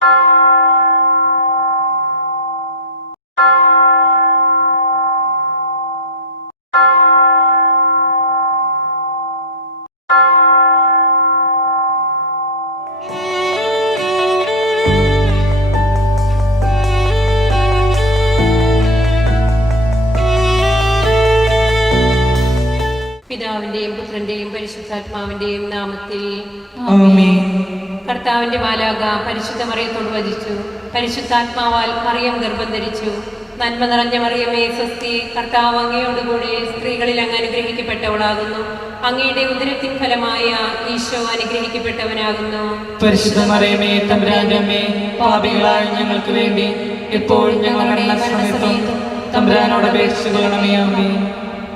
പിതാവിന്റെയും പുത്രന്റെയും പരിശുദ്ധാത്മാവിന്റെയും നാമത്തിൽ ആമേൻ. കർത്താവിന്റെ മാലാഖ പരിശുദ്ധ മറിയത്തോട് വചിച്ചു. പരിശുദ്ധാത്മാവാൽ മറിയം ഗർഭം ധരിച്ചു. നന്മ നിറഞ്ഞ മറിയമേ സ്വസ്തി, കർത്താവ് അങ്ങയോടുകൂടി സ്ത്രീകളിൽ അങ്ങ് അനുഗ്രഹിക്കപ്പെട്ടവളാകുന്നു. അങ്ങയുടെ ഉദരത്തിൻ ഫലമായ ഈശോ അനുഗ്രഹിക്കപ്പെട്ടവനാകുന്നു. പരിശുദ്ധ മറിയമേ തമ്പുരാന്റെ അമ്മേ, പാപികളായ ഞങ്ങൾക്ക് വേണ്ടി എപ്പോഴും ഞങ്ങളുടെ മരണസമയത്തും തമ്പുരാനോട് അപേക്ഷിച്ചുകൊള്ളണമേ. ആമേൻ.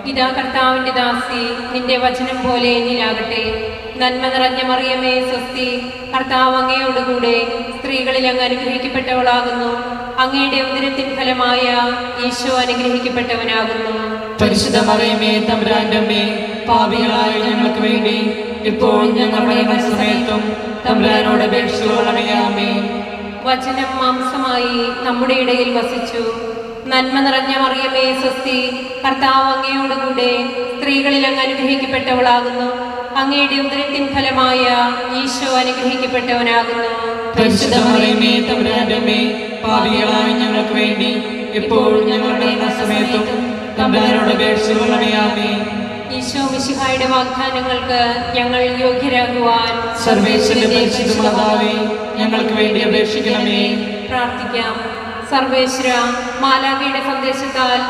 ഇതാ കർത്താവിന്റെ ദാസി, നിന്റെ വചനം പോലെ എന്നിലാകട്ടെ. നന്മ നിറഞ്ഞ മറിയമേ സ്വസ്തി, കർത്താവ് അങ്ങയോടുകൂടെ സ്ത്രീകളിൽ അങ്ങ് അനുഗ്രഹിക്കപ്പെട്ടവളാകുന്നു. അങ്ങയുടെ ഉദരത്തിൻ ഫലമായ ഈശോ അനുഗ്രഹിക്കപ്പെട്ടവനാകുന്നു. പരിശുദ്ധ മറിയമേ തമ്പുരാന്റെ അമ്മേ, പാപികളായ ഞങ്ങൾക്ക് വേണ്ടി എപ്പോഴും ഞങ്ങളുടെ മരണസമയത്തും തമ്പുരാനോട് അപേക്ഷിച്ചുകൊള്ളണമേ. ആമേൻ. വചനം മാംസമായി നമ്മുടെ ഇടയിൽ വസിച്ചു. നന്മ നിറഞ്ഞ മറിയമേ സ്വസ്തി, കർത്താവ് അങ്ങയോടുകൂടെ സ്ത്രീകളിൽ അങ്ങ് അനുഗ്രഹിക്കപ്പെട്ടവളാകുന്നു. അങ്ങയുടെ ഉദരത്തിൻ ഫലമായ ഈശോ അനുഗ്രഹിക്കപ്പെട്ടവനാകുന്നു. പരിശുദ്ധ മറിയമേ തമ്പുരാന്റെ അമ്മേ, പാപികളായ ഞങ്ങൾക്ക് വേണ്ടി എപ്പോഴും ഞങ്ങളുടെ മരണസമയത്തും തമ്പുരാനോട് അപേക്ഷിച്ചുകൊള്ളണമേ. ആമേൻ. ഈശോ മിശിഹായുടെ വാഗ്ദാനങ്ങൾക്ക് ഞങ്ങൾ യോഗ്യരാകുവാൻ സർവേശ്വരന്റെ പരിശുദ്ധ മാതാവേ, ഞങ്ങൾക്ക് വേണ്ടി അപേക്ഷിക്കണമേ. പ്രാർത്ഥിക്കാം. സർവേശ്വര, മാലാഖയുടെ സന്ദേശത്താൽ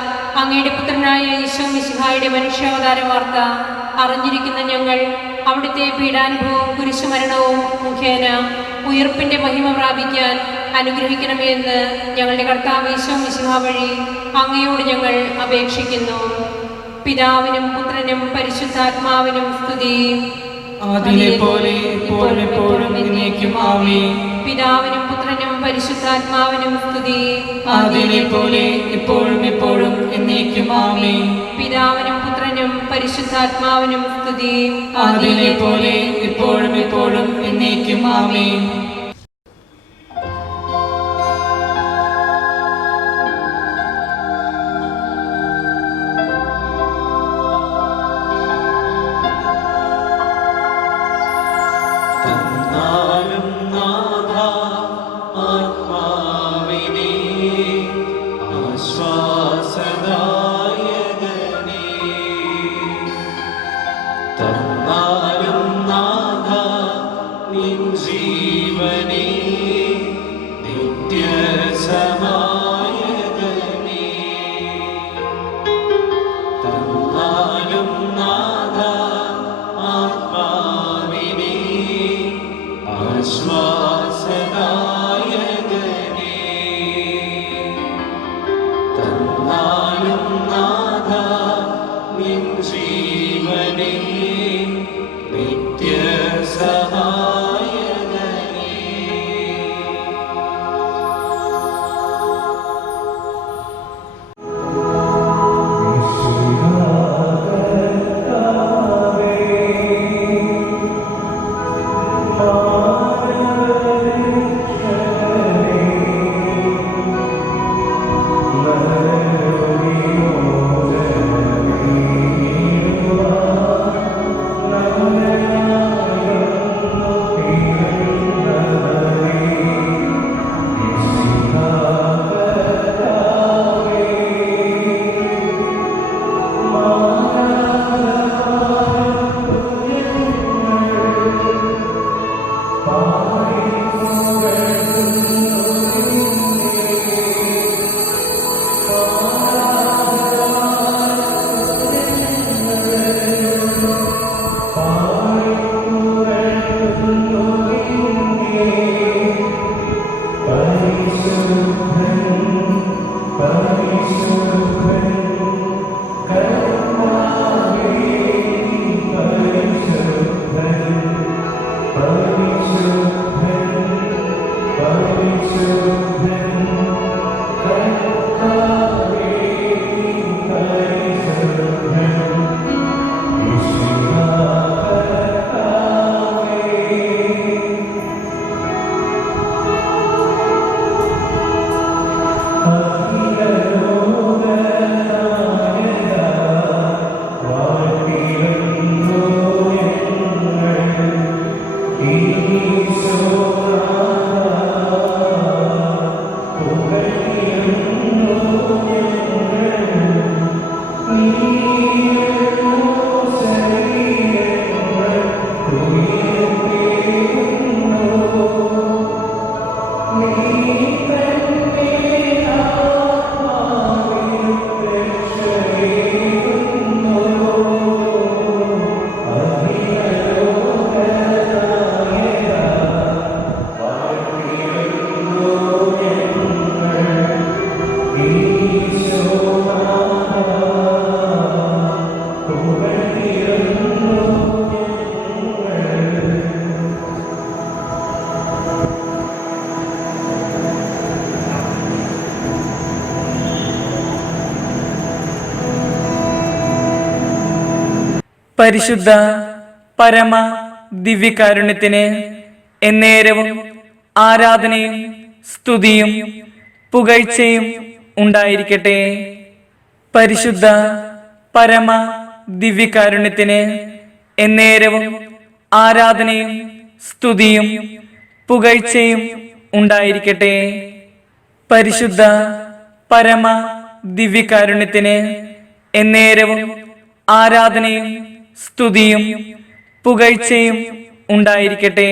അങ്ങയുടെ പുത്രനായ ഈശോ മിശിഹായുടെ മനുഷ്യാവതാര വാർത്ത അറിഞ്ഞിരിക്കുന്ന ഞങ്ങൾ അവിടുത്തെ പീഡാനുഭവവും കുരിശുമരണവും മുഖേന ഉയർപ്പിന്റെ മഹിമ പ്രാപിക്കാൻ അനുഗ്രഹിക്കണമേ എന്ന് ഞങ്ങളുടെ കർത്താവ് ഈശോ മിശിഹാ വഴി അങ്ങയോട് ഞങ്ങൾ അപേക്ഷിക്കുന്നു. പിതാവിനും പുത്രനും പരിശുദ്ധാത്മാവിനും സ്തുതി. ആദിയിലെ പോലെ ഇപ്പോഴും എപ്പോഴും എന്നേക്കും. ആമേൻ. പിതാവിനും പുത്രനും പരിശുദ്ധാത്മാവിനും സ്തുതി. ആദിയിലെ പോലെ ഇപ്പോഴും എപ്പോഴും എന്നേക്കും. ആമേൻ. പിതാവിനും പുത്രനും പരിശുദ്ധാത്മാവിനും സ്തുതി. ആദിയിലെ പോലെ ഇപ്പോഴും എപ്പോഴും എന്നേക്കും. ആമേൻ. തന്നാലും നാഥ നിൻ ജീവൻ പരിശുദ്ധ പരമ ദിവ്യകാരുണ്യത്തിന് എന്നേരവും ആരാധനയും സ്തുതിയും പുകഴ്ചയും ഉണ്ടായിരിക്കട്ടെ. പരിശുദ്ധ പരമ ദിവ്യകാരുണ്യത്തിന് എന്നേരവും ആരാധനയും സ്തുതിയും പുകഴ്ചയും ഉണ്ടായിരിക്കട്ടെ. പരിശുദ്ധ പരമ ദിവ്യകാരുണ്യത്തിന് എന്നേരവും ആരാധനയും സ്തുതിയും പുകഴ്ചയും ഉണ്ടായിരിക്കട്ടെ.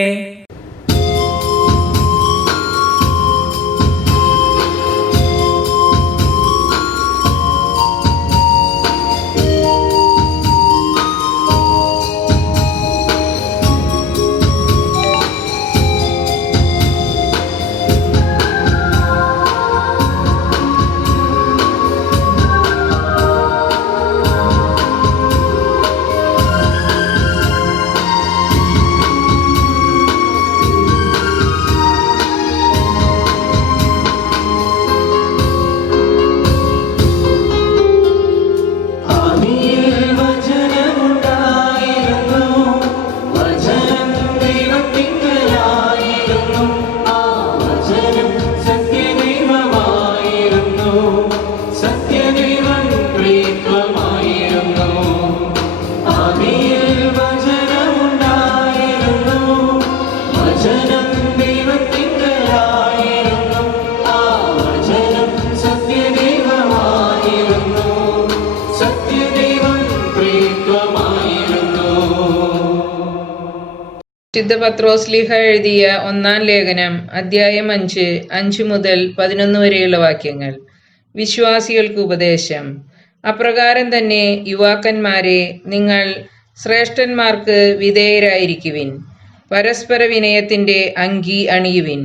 വിശുദ്ധ പത്രോസ്ലീഹ എഴുതിയ ഒന്നാം ലേഖനം അധ്യായം 5 മുതൽ 11 വരെയുള്ള വാക്യങ്ങൾ. വിശ്വാസികൾക്ക് ഉപദേശം. അപ്രകാരം തന്നെ യുവാക്കന്മാരെ, നിങ്ങൾ ശ്രേഷ്ഠന്മാർക്ക് വിധേയരായിരിക്കുവിൻ. പരസ്പര വിനയത്തിന്റെ അങ്കി അണിയുവിൻ.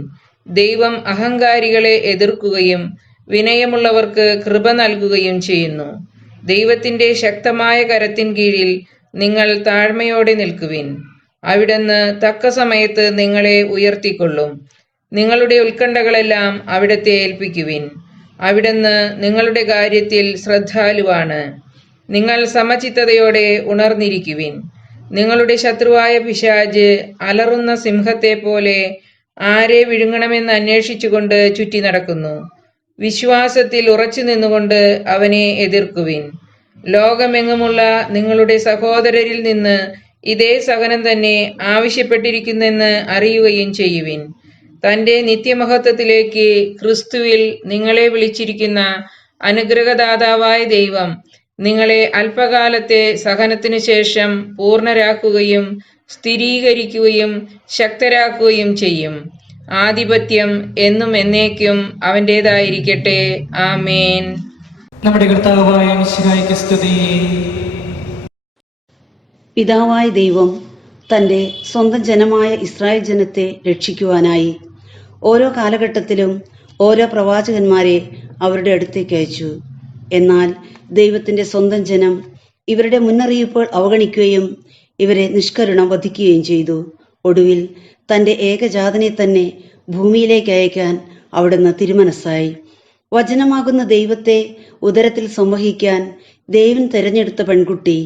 ദൈവം അഹങ്കാരികളെ എതിർക്കുകയും വിനയമുള്ളവർക്ക് കൃപ നൽകുകയും ചെയ്യുന്നു. ദൈവത്തിന്റെ ശക്തമായ കരത്തിൻ കീഴിൽ നിങ്ങൾ താഴ്മയോടെ നിൽക്കുവിൻ. അവിടുന്ന് തക്ക സമയത്ത് നിങ്ങളെ ഉയർത്തിക്കൊള്ളും. നിങ്ങളുടെ ഉത്കണ്ഠകളെല്ലാം അവിടുത്തെ ഏൽപ്പിക്കുവിൻ. അവിടുന്ന് നിങ്ങളുടെ കാര്യത്തിൽ ശ്രദ്ധാലുവാണ്. നിങ്ങൾ സമചിത്തതയോടെ ഉണർന്നിരിക്കുവിൻ. നിങ്ങളുടെ ശത്രുവായ പിശാച് അലറുന്ന സിംഹത്തെ പോലെ ആരെ വിഴുങ്ങണമെന്ന് അന്വേഷിച്ചുകൊണ്ട് ചുറ്റി നടക്കുന്നു. വിശ്വാസത്തിൽ ഉറച്ചു നിന്നുകൊണ്ട് അവനെ എതിർക്കുവിൻ. ലോകമെങ്ങുമുള്ള നിങ്ങളുടെ സഹോദരരിൽ നിന്ന് ഇതേ സഹനം തന്നെ ആവശ്യപ്പെട്ടിരിക്കുന്നെന്ന് അറിയുകയും ചെയ്യുവിൻ. തന്റെ നിത്യമഹത്വത്തിലേക്ക് ക്രിസ്തുവിൽ നിങ്ങളെ വിളിച്ചിരിക്കുന്ന അനുഗ്രഹദാതാവായ ദൈവം നിങ്ങളെ അല്പകാലത്തെ സഹനത്തിനു ശേഷം പൂർണ്ണരാക്കുകയും സ്ഥിരീകരിക്കുകയും ശക്തരാക്കുകയും ചെയ്യും. ആധിപത്യം എന്നും എന്നേക്കും അവൻ്റേതായിരിക്കട്ടെ. ആമേൻ. നമ്മുടെ കർത്താവായ മിശിഹായ്ക്ക് സ്തുതി. പിതാവായ ദൈവം തൻ്റെ സ്വന്തം ജനമായ ഇസ്രായേൽ ജനത്തെ രക്ഷിക്കുവാനായി ഓരോ കാലഘട്ടത്തിലും ഓരോ പ്രവാചകന്മാരെ അവരുടെ അടുത്തേക്ക് അയച്ചു. എന്നാൽ ദൈവത്തിൻ്റെ സ്വന്തം ജനം ഇവരുടെ മുന്നറിയിപ്പുകൾ അവഗണിക്കുകയും ഇവരെ നിഷ്കരുണം വധിക്കുകയും ചെയ്തു. ഒടുവിൽ തൻ്റെ ഏകജാതനെ തന്നെ ഭൂമിയിലേക്ക് അയക്കാൻ അവിടുന്ന് തിരുമനസ്സായി. വചനമാകുന്ന ദൈവത്തെ ഉദരത്തിൽ സംവഹിക്കാൻ ദൈവം തെരഞ്ഞെടുത്ത പെൺകുട്ടി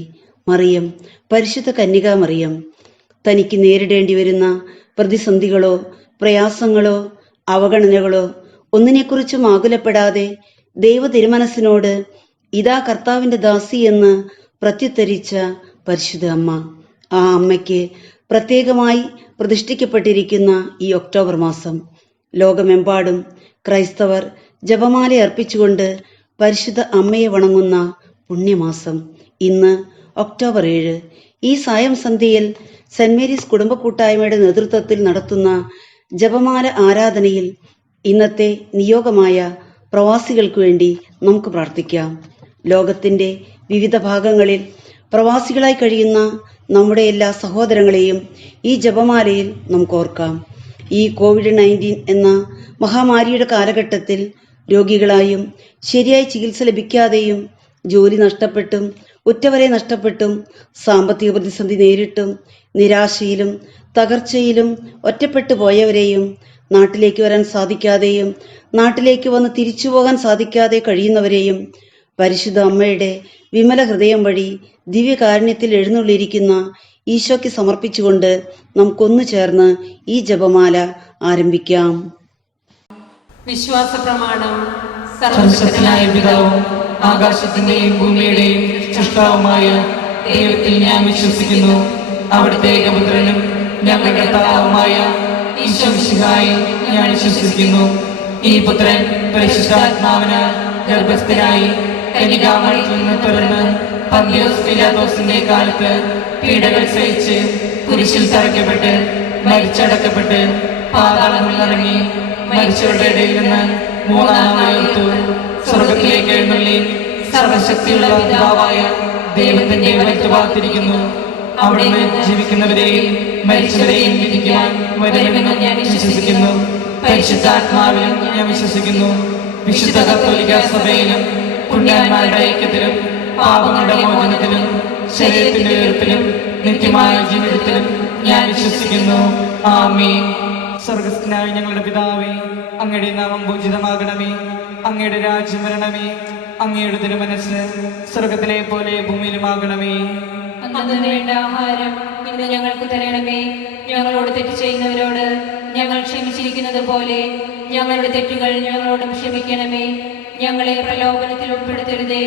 മറിയം, പരിശുദ്ധ കന്യകാ മറിയം, തനിക്ക് നേരിടേണ്ടി വരുന്ന പ്രതിസന്ധികളോ പ്രയാസങ്ങളോ അവഗണനകളോ ഒന്നിനെക്കുറിച്ചും ആകുലപ്പെടാതെ ദൈവ തിരുമനസ്സിനോട് ഇതാ കർത്താവിൻ്റെ ദാസി എന്ന് പ്രത്യുത്തരിച്ച പരിശുദ്ധ അമ്മ. ആ അമ്മയ്ക്ക് പ്രത്യേകമായി പ്രതിഷ്ഠിക്കപ്പെട്ടിരിക്കുന്ന ഈ ഒക്ടോബർ മാസം ലോകമെമ്പാടും ക്രൈസ്തവർ ജപമാല അർപ്പിച്ചുകൊണ്ട് പരിശുദ്ധ അമ്മയെ വണങ്ങുന്ന പുണ്യമാസം. ഇന്ന് ഒക്ടോബർ 7. ഈ സായം സന്ധ്യയിൽ സെന്റ് മേരീസ് കുടുംബ കൂട്ടായ്മയുടെ നേതൃത്വത്തിൽ നടത്തുന്ന ജപമാല ആരാധനയിൽ ഇന്നത്തെ നിയോഗമായ പ്രവാസികൾക്ക് വേണ്ടി നമുക്ക് പ്രാർത്ഥിക്കാം. ലോകത്തിൻ്റെ വിവിധ ഭാഗങ്ങളിൽ പ്രവാസികളായി കഴിയുന്ന നമ്മുടെ എല്ലാ സഹോദരങ്ങളെയും ഈ ജപമാലയിൽ നമുക്ക് ഓർക്കാം. ഈ COVID-19 എന്ന മഹാമാരിയുടെ കാലഘട്ടത്തിൽ രോഗികളായും ശരിയായി ചികിത്സ ലഭിക്കാതെയും ജോലി നഷ്ടപ്പെട്ടും ഉറ്റവരെ നഷ്ടപ്പെട്ടും സാമ്പത്തിക പ്രതിസന്ധി നേരിട്ടും നിരാശയിലും തകർച്ചയിലും ഒറ്റപ്പെട്ടു പോയവരെയും നാട്ടിലേക്ക് വരാൻ സാധിക്കാതെയും നാട്ടിലേക്ക് വന്ന് തിരിച്ചു പോകാൻ സാധിക്കാതെ കഴിയുന്നവരെയും പരിശുദ്ധ അമ്മയുടെ വിമല ഹൃദയം വഴി ദിവ്യകാരുണ്യത്തിൽ എഴുന്നള്ളിയിരിക്കുന്ന ഈശോയ്ക്ക് സമർപ്പിച്ചുകൊണ്ട് നമുക്കൊന്നു ചേർന്ന് ഈ ജപമാല ആരംഭിക്കാം. വിശ്വാസ പ്രമാണം. സർവശക്തനായ പിതാവും ആകാശത്തിന്റെയും ഭൂമിയുടെയും സൃഷ്ടാവുമായ ദൈവത്തിൽ ഞാൻ വിശ്വസിക്കുന്നു. അവിടുത്തെ ഏകപുത്രനും ഞങ്ങളുടെ കർത്താവുമായ ഈശോ മിശിഹായിൽ ഞാൻ വിശ്വസിക്കുന്നു. ഈ പുത്രൻ പരിശുദ്ധാത്മാവിനാൽ ഗർഭസ്ഥനായി കന്യകാമറിയത്തിൽ നിന്ന് പിറന്ന് പന്തിയോസ് പീലാത്തോസിന്റെ കാലത്ത് പീഡകൾ സഹിച്ച് കുരിശിൽ തറയ്ക്കപ്പെട്ട് മരിച്ചടക്കപ്പെട്ട് പാതാളങ്ങളിൽ ഇറങ്ങി മരിച്ചവരുടെ ഇടയിൽ നിന്ന് മൂന്നാം നാൾ ഉയർത്തു. സ്വർഗത്തിലേക്ക് എഴുന്നള്ളി സർവശക്തിയുള്ള പിതാവായ ദൈവത്തിന്റെ വലത്തുഭാഗത്തിരിക്കുന്നു. അവിടുന്ന് ജീവിക്കുന്നവരെയും മരിച്ചവരെയും വിധിക്കുവാൻ വരുമെന്ന് ഞാൻ വിശ്വസിക്കുന്നു. പരിശുദ്ധാത്മാവിലും ഞാൻ വിശ്വസിക്കുന്നു. വിശുദ്ധ കത്തോലിക്ക സഭയിലും പുണ്യവാന്മാരുടെ ഐക്യത്തിലും പാപങ്ങളുടെ മോചനത്തിലും ശരീരത്തിന്റെ ഉയർപ്പിലും നിത്യമായ ജീവിതത്തിലും ഞാൻ വിശ്വസിക്കുന്നു. ആമേൻ. സ്വർഗസ്ഥനായ ഞങ്ങളുടെ പിതാവേ, അങ്ങയുടെ നാമം പൂജിതമാകണമേ. അങ്ങയുടെ രാജ്യം വരണമേ. അങ്ങയുടെ തിരുമനസ്സ് സ്വർഗത്തിലെ പോലെ ഭൂമിയിലുമാകണമേ. അന്നു വേണ്ട ആഹാരം ഇന്ന് ഞങ്ങൾക്ക് തരണമേ. ഞങ്ങളോട് തെറ്റ് ചെയ്യുന്നവരോട് ഞങ്ങൾ ക്ഷമിച്ചിരിക്കുന്നത് പോലെ ഞങ്ങളുടെ തെറ്റുകൾ ഞങ്ങളോടും ക്ഷമിക്കണമേ. ഞങ്ങളെ പ്രലോഭനത്തിൽ ഉൾപ്പെടുത്തരുതേ,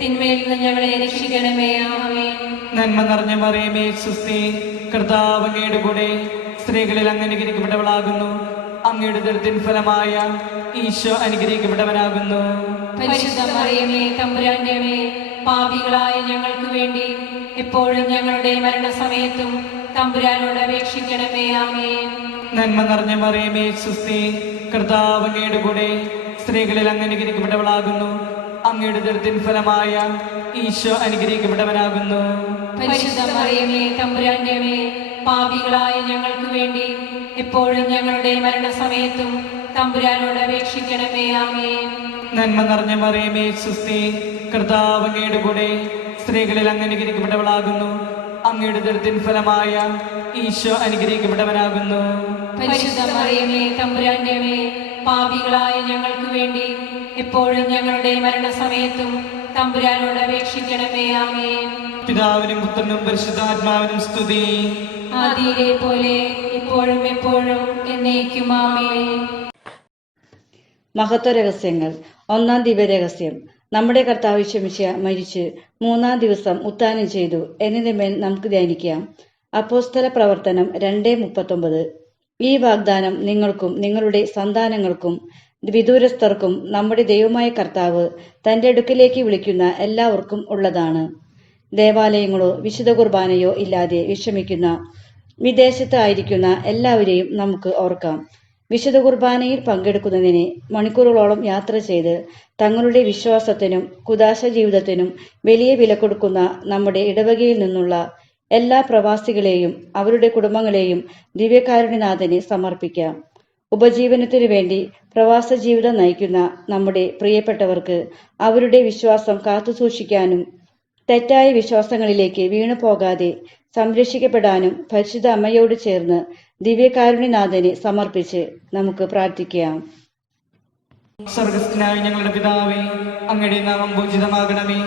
തിന്മയിൽ നിന്ന് ഞങ്ങളെ രക്ഷിക്കണമേ. ആമേൻ. നന്മ നിറഞ്ഞ മറിയമേ, സ്വസ്തി. കർത്താവ് അങ്ങയുടെ കൂടെ സ്ത്രീകളിൽ അങ്ങ് അനുഗ്രഹിക്കപ്പെട്ടവളാകുന്നു. അങ്ങയുടെ ദുരിതത്തിൻ ഫലമായ ഈശോ അനുഗ്രഹിക്കപ്പെട്ടവനാകുന്നു. പരിശുദ്ധ മറിയമേ, തമ്പുരാന്റെ അമ്മേ, പാപികളായ ഞങ്ങൾക്ക് വേണ്ടി എപ്പോഴും ഞങ്ങളുടെ മരണസമയത്തും തമ്പുരാനോട് അപേക്ഷിക്കണമേ. ആമേൻ. നന്മ നിറഞ്ഞ മറിയമേ, സ്വസ്തി. കർത്താവ് അങ്ങയുടെ കൂടെ സ്ത്രീകളിൽ അങ്ങ് അനുഗ്രഹിക്കപ്പെട്ടവളാകുന്നു. അങ്ങയുടെ ദുരിതത്തിൻ ഫലമായ ഈശോ അനുഗ്രഹിക്കപ്പെട്ടവനാകുന്നു. പരിശുദ്ധ മറിയമേ, തമ്പുരാന്റെ അമ്മേ, പാപികളായ ഞങ്ങൾക്ക് വേണ്ടി എപ്പോഴും ഞങ്ങളുടെ മരണസമയത്തും തമ്പുരാനോട് അപേക്ഷിക്കണമേ. ആമേൻ. നന്മ നിറഞ്ഞ മറിയമേ, സ്വസ്തി. കർത്താവ് അങ്ങയുടെ കൂടെ സ്ത്രീകളിൽ അങ്ങ് അനുഗ്രഹിക്കപ്പെട്ടവളാകുന്നു. അങ്ങയുടെ ദുരിതത്തിൻ ഫലമായ ഈശോ അനുഗ്രഹിക്കപ്പെട്ടവനാകുന്നു. പരിശുദ്ധ മറിയമേ, തമ്പുരാന്റെ അമ്മേ, പാപികളായ ഞങ്ങൾക്ക് വേണ്ടി എപ്പോഴും ഞങ്ങളുടെ മരണസമയത്തും തമ്പുരാനോട് അപേക്ഷിക്കണമേ. ആമേൻ. പിതാവിനും പുത്രനും പരിശുദ്ധാത്മാവിനും സ്തുതി. ആദിയിലെ പോലെ ഇപ്പോഴും എപ്പോഴും എന്നേക്കും. ആമേൻ. മഹത്വ രഹസ്യങ്ങൾ. ഒന്നാം ദിവ്യരഹസ്യം. നമ്മുടെ കർത്താവ് യേശു മരിച്ച് മൂന്നാം ദിവസം ഉത്ഥാനം ചെയ്തു എന്നതിന്മേൽ നമുക്ക് ധ്യാനിക്കാം. അപ്പോസ്തല പ്രവർത്തനം 2:39. ഈ വാഗ്ദാനം നിങ്ങൾക്കും നിങ്ങളുടെ സന്താനങ്ങൾക്കും വിദൂരസ്ഥർക്കും നമ്മുടെ ദൈവമായ കർത്താവ് തന്റെ അടുക്കിലേക്ക് വിളിക്കുന്ന എല്ലാവർക്കും ഉള്ളതാണ്. ദേവാലയങ്ങളോ വിശുദ്ധ കുർബാനയോ ഇല്ലാതെ വിഷമിക്കുന്ന വിദേശത്ത് ആയിരിക്കുന്ന എല്ലാവരെയും നമുക്ക് ഓർക്കാം. വിശുദ്ധ കുർബാനയിൽ പങ്കെടുക്കുന്നതിന് മണിക്കൂറുകളോളം യാത്ര ചെയ്ത് തങ്ങളുടെ വിശ്വാസത്തിനും കുദാശ ജീവിതത്തിനും വലിയ വില കൊടുക്കുന്ന നമ്മുടെ ഇടവകയിൽ നിന്നുള്ള എല്ലാ പ്രവാസികളെയും അവരുടെ കുടുംബങ്ങളെയും ദിവ്യകാരുണ്യനാഥന് സമർപ്പിക്കാം. ഉപജീവനത്തിനു വേണ്ടി പ്രവാസ ജീവിതം നയിക്കുന്ന നമ്മുടെ പ്രിയപ്പെട്ടവർക്ക് അവരുടെ വിശ്വാസം കാത്തുസൂക്ഷിക്കാനും തെറ്റായ വിശ്വാസങ്ങളിലേക്ക് വീണു പോകാതെ സംരക്ഷിക്കപ്പെടാനും പരിശുദ്ധ അമ്മയോട് ചേർന്ന് ദിവ്യകാരുണ്യനാഥനെ സമർപ്പിച്ച് നമുക്ക് പ്രാർത്ഥിക്കാം. സ്വർഗസ്ഥനായ ഞങ്ങളുടെ പിതാവേ, അങ്ങയുടെ നാമം പൂജിതമാകണമേ.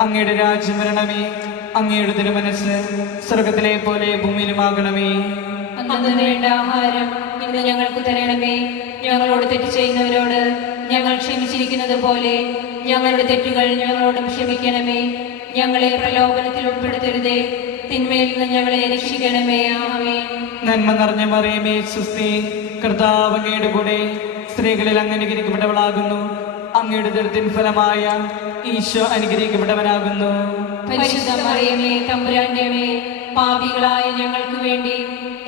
അങ്ങയുടെ രാജ്യം വരണമേ. അങ്ങയുടെ തിരുമനസ്സ് സ്വർഗത്തിലെ പോലെ ഭൂമിയിലുമാകണമേ. അന്നു വേണ്ട ആഹാരം ഇന്ന് ഞങ്ങൾക്ക് തരണമേ. ഞങ്ങളോട് തെറ്റ് ചെയ്യുന്നവരോട് ഞങ്ങൾ ക്ഷമിച്ചിരിക്കുന്നത് പോലെ ഞങ്ങളുടെ തെറ്റുകൾ ഞങ്ങളോടും ക്ഷമിക്കണമേ. ഞങ്ങളെ പ്രലോഭനത്തിൽ ഉൾപ്പെടുത്തരുതേ, തിന്മയിൽ നിന്ന് ഞങ്ങളെ രക്ഷിക്കണമേ. ആമേൻ. നന്മ നിറഞ്ഞ മറിയമേ, സ്വസ്തി. കർത്താവ് അങ്ങയുടെ കൂടെ സ്ത്രീകളിൽ അങ്ങ് അനുഗ്രഹിക്കപ്പെട്ടവളാകുന്നു. അങ്ങയുടെ ദുരിതത്തിൻ ഫലമായ ഈശോ അനുഗ്രഹിക്കപ്പെട്ടവനാകുന്നു. പരിശുദ്ധ മറിയമേ, തമ്പുരാന്റെ അമ്മേ, പാപികളായ ഞങ്ങൾക്ക് വേണ്ടി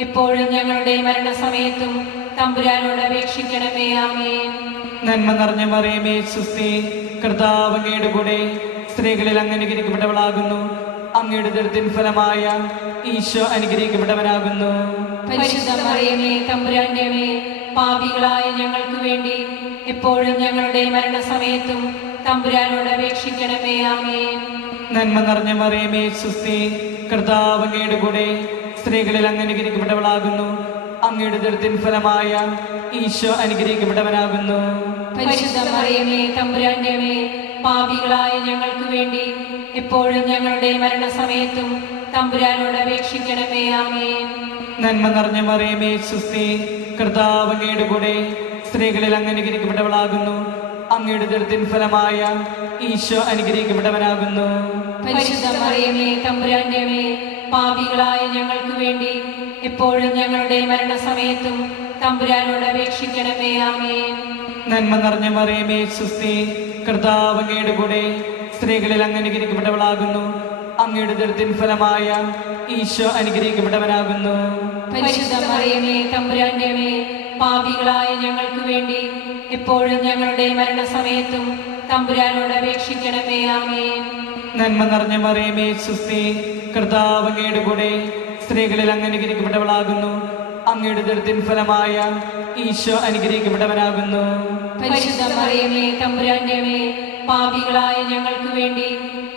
എപ്പോഴും ഞങ്ങളുടെ മരണസമയത്തും തമ്പുരാനോട് അപേക്ഷിക്കണമേ. ആമേൻ. നന്മ നിറഞ്ഞ മറിയമേ, സ്വസ്തി. കർത്താവ് അങ്ങയുടെ കൂടെ സ്ത്രീകളിൽ അങ്ങ് അനുഗ്രഹിക്കപ്പെട്ടവളാകുന്നു. അങ്ങയുടെ ദുരിതത്തിൻ ഫലമായ ഈശോ അനുഗ്രഹിക്കപ്പെട്ടവനാകുന്നു. പരിശുദ്ധ മറിയമേ, തമ്പുരാന്റെ അമ്മേ, പാപികളായ ഞങ്ങൾക്ക് വേണ്ടി എപ്പോഴും ഞങ്ങളുടെ മരണസമയത്തും തമ്പുരാനോട് അപേക്ഷിക്കണമേ. ആമേൻ. നന്മ നിറഞ്ഞ മറിയമേ, സ്വസ്തി. കർത്താവ് അങ്ങയുടെ കൂടെ സ്ത്രീകളിൽ അങ്ങ് അനുഗ്രഹിക്കപ്പെട്ടവളാകുന്നു. അങ്ങയുടെ ദുരിതത്തിൻ ഫലമായ ഈശോ അനുഗ്രഹിക്കപ്പെട്ടവനാകുന്നു. പരിശുദ്ധ മറിയമേ, തമ്പുരാന്റെ അമ്മേ, പാപികളായ ഞങ്ങൾക്ക് വേണ്ടി എപ്പോഴും ഞങ്ങളുടെ മരണസമയത്തും തമ്പുരാനോട് അപേക്ഷിക്കണമേ. ആമേൻ. നന്മ നിറഞ്ഞ മറിയമേ സുസ്തി, കർത്താവ് അങ്ങയുടെ കൂടെ സ്ത്രീകളിൽ അങ്ങ് അനുഗ്രഹിക്കപ്പെട്ടവളാകുന്നു. അങ്ങയുടെ ഉദരത്തിൻ ഫലമായ ഈശോ അനുഗ്രഹിക്കപ്പെട്ടവനാകുന്നു. പരിശുദ്ധ മറിയമേ തമ്പുരാന്റെ അമ്മേ, പാപികളായ ഞങ്ങൾക്ക് വേണ്ടി എപ്പോഴും ഞങ്ങളുടെ മരണസമയത്തും തമ്പുരാനോട് അപേക്ഷിക്കണമേ. ആമേൻ. നന്മ നിറഞ്ഞ മറിയമേ സുസ്തി, കർത്താവ് അങ്ങയുടെ കൂടെ സ്ത്രീകളിൽ അങ്ങ് അനുഗ്രഹിക്കപ്പെട്ടവളാകുന്നു. അങ്ങയുടെ ഉദരത്തിൻ ഫലമായ ഈശോ അനുഗ്രഹിക്കപ്പെട്ടവനാകുന്നു. പരിശുദ്ധ മറിയമേ തമ്പുരാന്റെ അമ്മേ, പാപികളായ ഞങ്ങൾക്ക് വേണ്ടി എപ്പോഴും ഞങ്ങളുടെ മരണസമയത്തും തമ്പുരാനോട് അപേക്ഷിക്കണമേ. ആമേൻ. നന്മ നിറഞ്ഞ മറിയമേ സുസ്തി, കർത്താവ് അങ്ങയുടെ കൂടെ സ്ത്രീകളിൽ അങ്ങ് അനുഗ്രഹിക്കപ്പെട്ടവളാകുന്നു. അങ്ങയുടെ ഉദരത്തിൻ ഫലമായ ഈശോ അനുഗ്രഹിക്കപ്പെട്ടവനാകുന്നു. പരിശുദ്ധ മറിയമേ തമ്പുരാന്റെ അമ്മേ, പാപികളായ ഞങ്ങൾക്ക് വേണ്ടി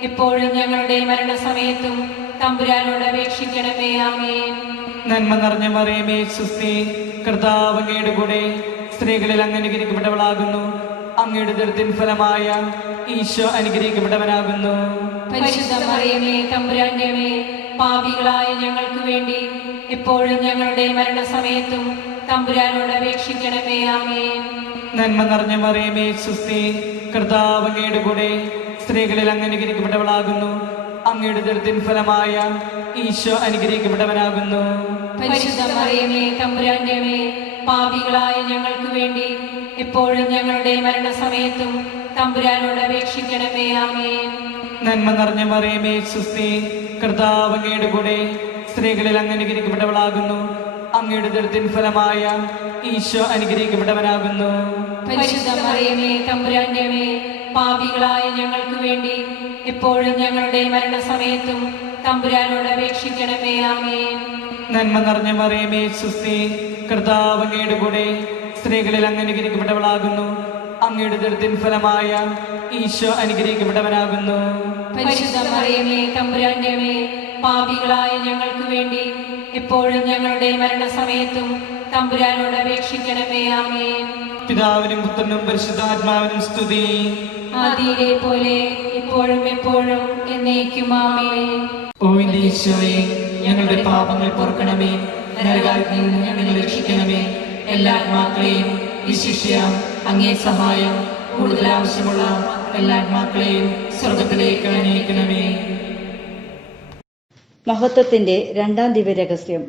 എപ്പോഴും ഞങ്ങളുടെ മരണസമയത്തും തമ്പുരാനോട് അപേക്ഷിക്കണമേ. ആമേൻ. നന്മ നിറഞ്ഞ മറിയമേ സുസ്തി, കർത്താവ് അങ്ങയുടെ കൂടെ സ്ത്രീകളിൽ അങ്ങ് അനുഗ്രഹിക്കപ്പെട്ടവളാകുന്നു. അങ്ങയുടെ ഉദരത്തിൻ ഫലമായ ഈശോ അനുഗ്രഹിക്കപ്പെട്ടവനാകുന്നു. പരിശുദ്ധ മറിയമേ തമ്പുരാന്റെ അമ്മേ, പാപികളായ ഞങ്ങൾക്ക് വേണ്ടി എപ്പോഴും ഞങ്ങളുടെ മരണസമയത്തും തമ്പുരാനോട് അപേക്ഷിക്കണമേ. ആമേൻ. നന്മ നിറഞ്ഞ മറിയമേ സുസ്തി, കർത്താവ് അങ്ങയുടെ കൂടെ സ്ത്രീകളിൽ അങ്ങ് അനുഗ്രഹിക്കപ്പെട്ടവളാകുന്നു. അങ്ങയുടെ ഉദരത്തിൻ ഫലമായ ഈശോ അനുഗ്രഹിക്കപ്പെട്ടവനാകുന്നു. പരിശുദ്ധ മറിയമേ തമ്പുരാന്റെ അമ്മേ, പാപികളായ ഞങ്ങൾക്ക് വേണ്ടി എപ്പോഴും ഞങ്ങളുടെ മരണസമയത്തും തമ്പുരാനോട് അപേക്ഷിക്കണമേ. ആമേൻ. നന്മ നിറഞ്ഞ മറിയമേ സുസ്തി, കർത്താവ് അങ്ങയുടെ കൂടെ സ്ത്രീകളിൽ അങ്ങ് അനുഗ്രഹിക്കപ്പെട്ടവളാകുന്നു. അങ്ങയുടെ ഉദരത്തിൻ ഫലമായ ഈശോ അനുഗ്രഹിക്കപ്പെട്ടവനാകുന്നു. പരിശുദ്ധ മറിയമേ തമ്പുരാന്റെ അമ്മേ, പാപികളായ ഞങ്ങൾക്ക് വേണ്ടി എപ്പോഴും ഞങ്ങളുടെ മരണസമയത്തും തമ്പുരാനോട് അപേക്ഷിക്കണമേ. ആമേൻ. നന്മ നിറഞ്ഞ മറിയമേ സുസ്തി, കർത്താവ് അങ്ങയുടെ കൂടെ സ്ത്രീകളിൽ അങ്ങ് അനുഗ്രഹിക്കപ്പെട്ടവളാകുന്നു. അങ്ങയുടെ ഉദരത്തിൻ ഫലമായ ഈശോ അനുഗ്രഹിക്കപ്പെട്ടവനാകുന്നു. പരിശുദ്ധ മറിയമേ തമ്പുരാന്റെ അമ്മേ, പാപികളായ ഞങ്ങൾക്ക് വേണ്ടി എപ്പോഴും ഞങ്ങളുടെ മരണസമയത്തും തമ്പുരാനോട് അപേക്ഷിക്കണമേ. ആമേൻ. പിതാവിനും പുത്രനും പരിശുദ്ധാത്മാവിനും സ്തുതി. ആദിയിലെ പോലെ ഇപ്പോഴും എപ്പോഴും എന്നേക്കും. ആമേൻ. ഓ എന്റെ ഈശോയെ, ഞങ്ങളുടെ പാപങ്ങൾ പൊറുക്കണമേ, നരകാഗ്നിയിൽ നിന്ന് ഞങ്ങളെ രക്ഷിക്കണമേ. എല്ലാ ആത്മാക്കളെയും വിശിഷ്യ അങ്ങേ സഹായം കൂടുതൽ ആവശ്യമുള്ള എല്ലാ ആത്മാക്കളെയും സ്വർഗത്തിലേക്ക് അനയിക്കണമേ. മഹത്വത്തിന്റെ രണ്ടാം ദിവ്യരഹസ്യം.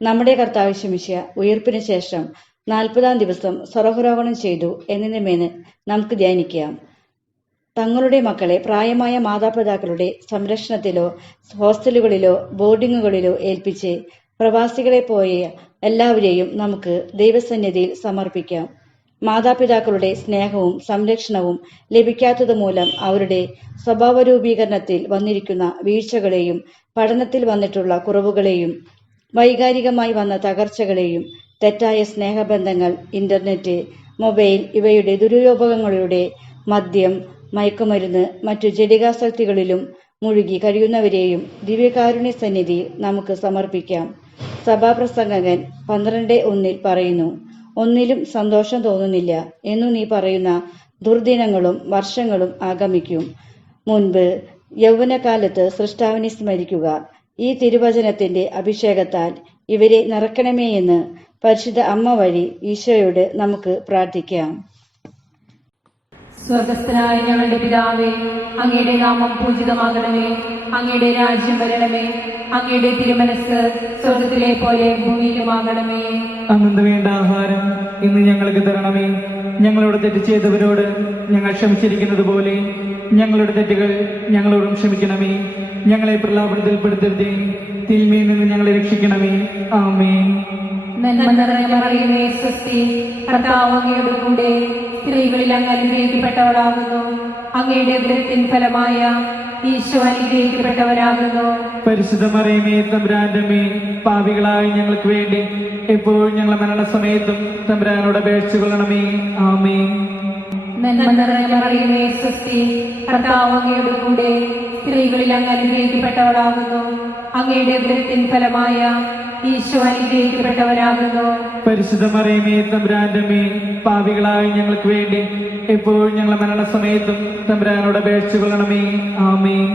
നമ്മുടെ കർത്താവ് ശമിഷ്യ ഉയർപ്പിന് ശേഷം 40-ാം ദിവസം സ്വർഗ്ഗാരോഹണം ചെയ്തു എന്നതിന്മേൽ നമുക്ക് ധ്യാനിക്കാം. തങ്ങളുടെ മക്കളെ പ്രായമായ മാതാപിതാക്കളുടെ സംരക്ഷണത്തിലോ ഹോസ്റ്റലുകളിലോ ബോർഡിങ്ങുകളിലോ ഏൽപ്പിച്ച് പ്രവാസികളെ പോയ എല്ലാവരെയും നമുക്ക് ദൈവസന്നിധിയിൽ സമർപ്പിക്കാം. മാതാപിതാക്കളുടെ സ്നേഹവും സംരക്ഷണവും ലഭിക്കാത്തതുമൂലം അവരുടെ സ്വഭാവരൂപീകരണത്തിൽ വന്നിരിക്കുന്ന വീഴ്ചകളെയും പഠനത്തിൽ വന്നിട്ടുള്ള കുറവുകളെയും വൈകാരികമായി വന്ന തകർച്ചകളെയും തെറ്റായ സ്നേഹബന്ധങ്ങൾ, ഇന്റർനെറ്റ്, മൊബൈൽ ഇവയുടെ ദുരുപയോഗങ്ങളുടെ മദ്യം, മയക്കുമരുന്ന്, മറ്റു ജഡികാസക്തികളിലും മുഴുകി കഴിയുന്നവരെയും ദിവ്യകാരുണ്യ സന്നിധിയിൽ നമുക്ക് സമർപ്പിക്കാം. സഭാപ്രസംഗകൻ 12:1 പറയുന്നു, ഒന്നിലും സന്തോഷം തോന്നുന്നില്ല എന്നു നീ പറയുന്ന ദുർദിനങ്ങളും വർഷങ്ങളും ആഗമിക്കും. മുൻപ് യൗവനകാലത്ത് സൃഷ്ടാവിനെ സ്മരിക്കുക. ഈ തിരുവചനത്തിന്റെ അഭിഷേകത്താൽ ഇവരെ നിറക്കണമേ എന്ന് പരിശുദ്ധ അമ്മ വഴി ഈശോയോട് നമുക്ക് പ്രാർത്ഥിക്കാം. സ്വർഗസ്ഥനായ ഞങ്ങളുടെ പിതാവേ, അങ്ങയുടെ നാമം പൂജിതമാകണമേ. അങ്ങയുടെ രാജ്യം വരണമേ. അങ്ങയുടെ തിരുമനസ് സ്വർഗത്തിലെ പോലെ ഭൂമിയിലുമാകണമേ. അന്നു വേണ്ട ആഹാരം ഇന്ന് ഞങ്ങൾക്ക് തരണമേ. ഞങ്ങളോട് തെറ്റ് ചെയ്തവരോട് ഞങ്ങൾ ക്ഷമിച്ചിരിക്കുന്നത് പോലെ ഞങ്ങളുടെ തെറ്റുകൾ ഞങ്ങളോടും ക്ഷമിക്കണമേ. ഞങ്ങളെ പ്രലാപനത്തിൽപ്പെടുത്തരുതേ, തിന്മയിൽ നിന്ന് ഞങ്ങളെ രക്ഷിക്കണമേ. ആമേൻ. നന്മ നിറഞ്ഞ മറിയമേ സ്വസ്തി, കർത്താവ് അങ്ങയുടെ കൂടെ സ്ത്രീകളിൽ അങ്ങ് അനുഗ്രഹിക്കപ്പെട്ടവളാകുന്നു. അങ്ങയുടെ ഉദരത്തിൻ ഫലമായ ഈശോ അനുഗ്രഹിക്കപ്പെട്ടവരാകുന്നു. പരിശുദ്ധ മറിയമേ തമ്പുരാന്റെ അമ്മേ, പാപികളായ ഞങ്ങൾക്ക് വേണ്ടി എപ്പോഴും ഞങ്ങളുടെ മരണസമയത്തും തമ്പുരാനോട് അപേക്ഷിച്ചു കൊള്ളണമേ. ആമേൻ. നന്മ നിറഞ്ഞ മറിയമേ സ്വസ്തി, കർത്താവ് അങ്ങയുടെ കൂടെ സ്ത്രീകളിൽ അങ്ങ് അനുഗ്രഹിക്കപ്പെട്ടവളാകുന്നു. അങ്ങയുടെ ഉദരത്തിൻ ഫലമായ ഈശോ അനുഗ്രഹിക്കപ്പെട്ടവരാകുന്നു. പരിശുദ്ധ മറിയമേ തമ്പുരാന്റെ മേൽ പാപികളായ ഞങ്ങൾക്ക് വേണ്ടി എപ്പോഴും ഞങ്ങളുടെ മരണസമയത്തും തമ്പുരാനോട് അപേക്ഷിച്ചുകൊള്ളണമേ. ആമേൻ.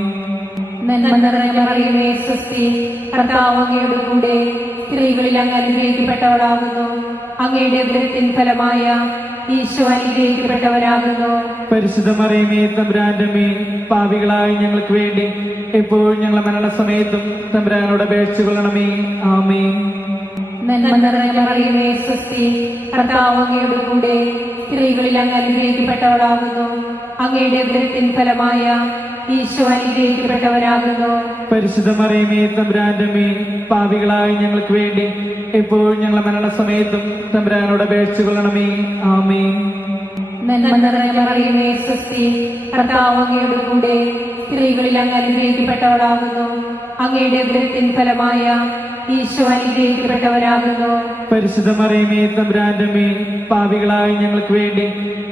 നന്മ നിറഞ്ഞ മറിയമേ സ്വസ്തി, കർത്താവ് അങ്ങയുടെ കൂടെ സ്ത്രീകളിൽ അങ്ങ് അനുഗ്രഹിക്കപ്പെട്ടവളാകുന്നു. അങ്ങയുടെ ഉദരത്തിൻ ഫലമായ ഈശോ അനുഗ്രഹിക്കപ്പെട്ടവരാകുന്നു. പരിശുദ്ധ മറിയമേ തമ്പുരാന്റെ മേൽ പാപികളായ ഞങ്ങൾക്ക് വേണ്ടി എപ്പോഴും ഞങ്ങളുടെ മരണസമയത്തും തമ്പുരാനോട് അപേക്ഷിച്ചുകൊള്ളണമേ. ആമേൻ. നന്മ നിറഞ്ഞ മറിയമേ സ്വസ്തി, കർത്താവ് അങ്ങയുടെ കൂടെ സ്ത്രീകളിൽ അങ്ങ് അനുഗ്രഹിക്കപ്പെട്ടവളാകുന്നു. അങ്ങയുടെ ഉദരത്തിൻ ഫലമായ ഈശോ അനുഗ്രഹിക്കപ്പെട്ടവരാകുന്നു. പരിശുദ്ധ മറിയമേ തമ്പുരാന്റെ മേൽ പാപികളായ ഞങ്ങൾക്ക് വേണ്ടി എപ്പോഴും ഞങ്ങളുടെ മരണസമയത്തും തമ്പുരാനോട് അപേക്ഷിച്ചുകൊള്ളണമേ. ആമേൻ. നന്മ നിറഞ്ഞ മറിയമേ സ്വസ്തി, കർത്താവ് അങ്ങയുടെ കൂടെ സ്ത്രീകളിൽ അങ്ങ് അനുഗ്രഹിക്കപ്പെട്ടവളാകുന്നു. അങ്ങയുടെ ഉദരത്തിൻ ഫലമായ ഈശോ അനുഗ്രഹിക്കപ്പെട്ടവരാകുന്നു. പരിശുദ്ധ മറിയമേ തമ്പുരാന്റെ മേൽ പാപികളായ ഞങ്ങൾക്ക് വേണ്ടി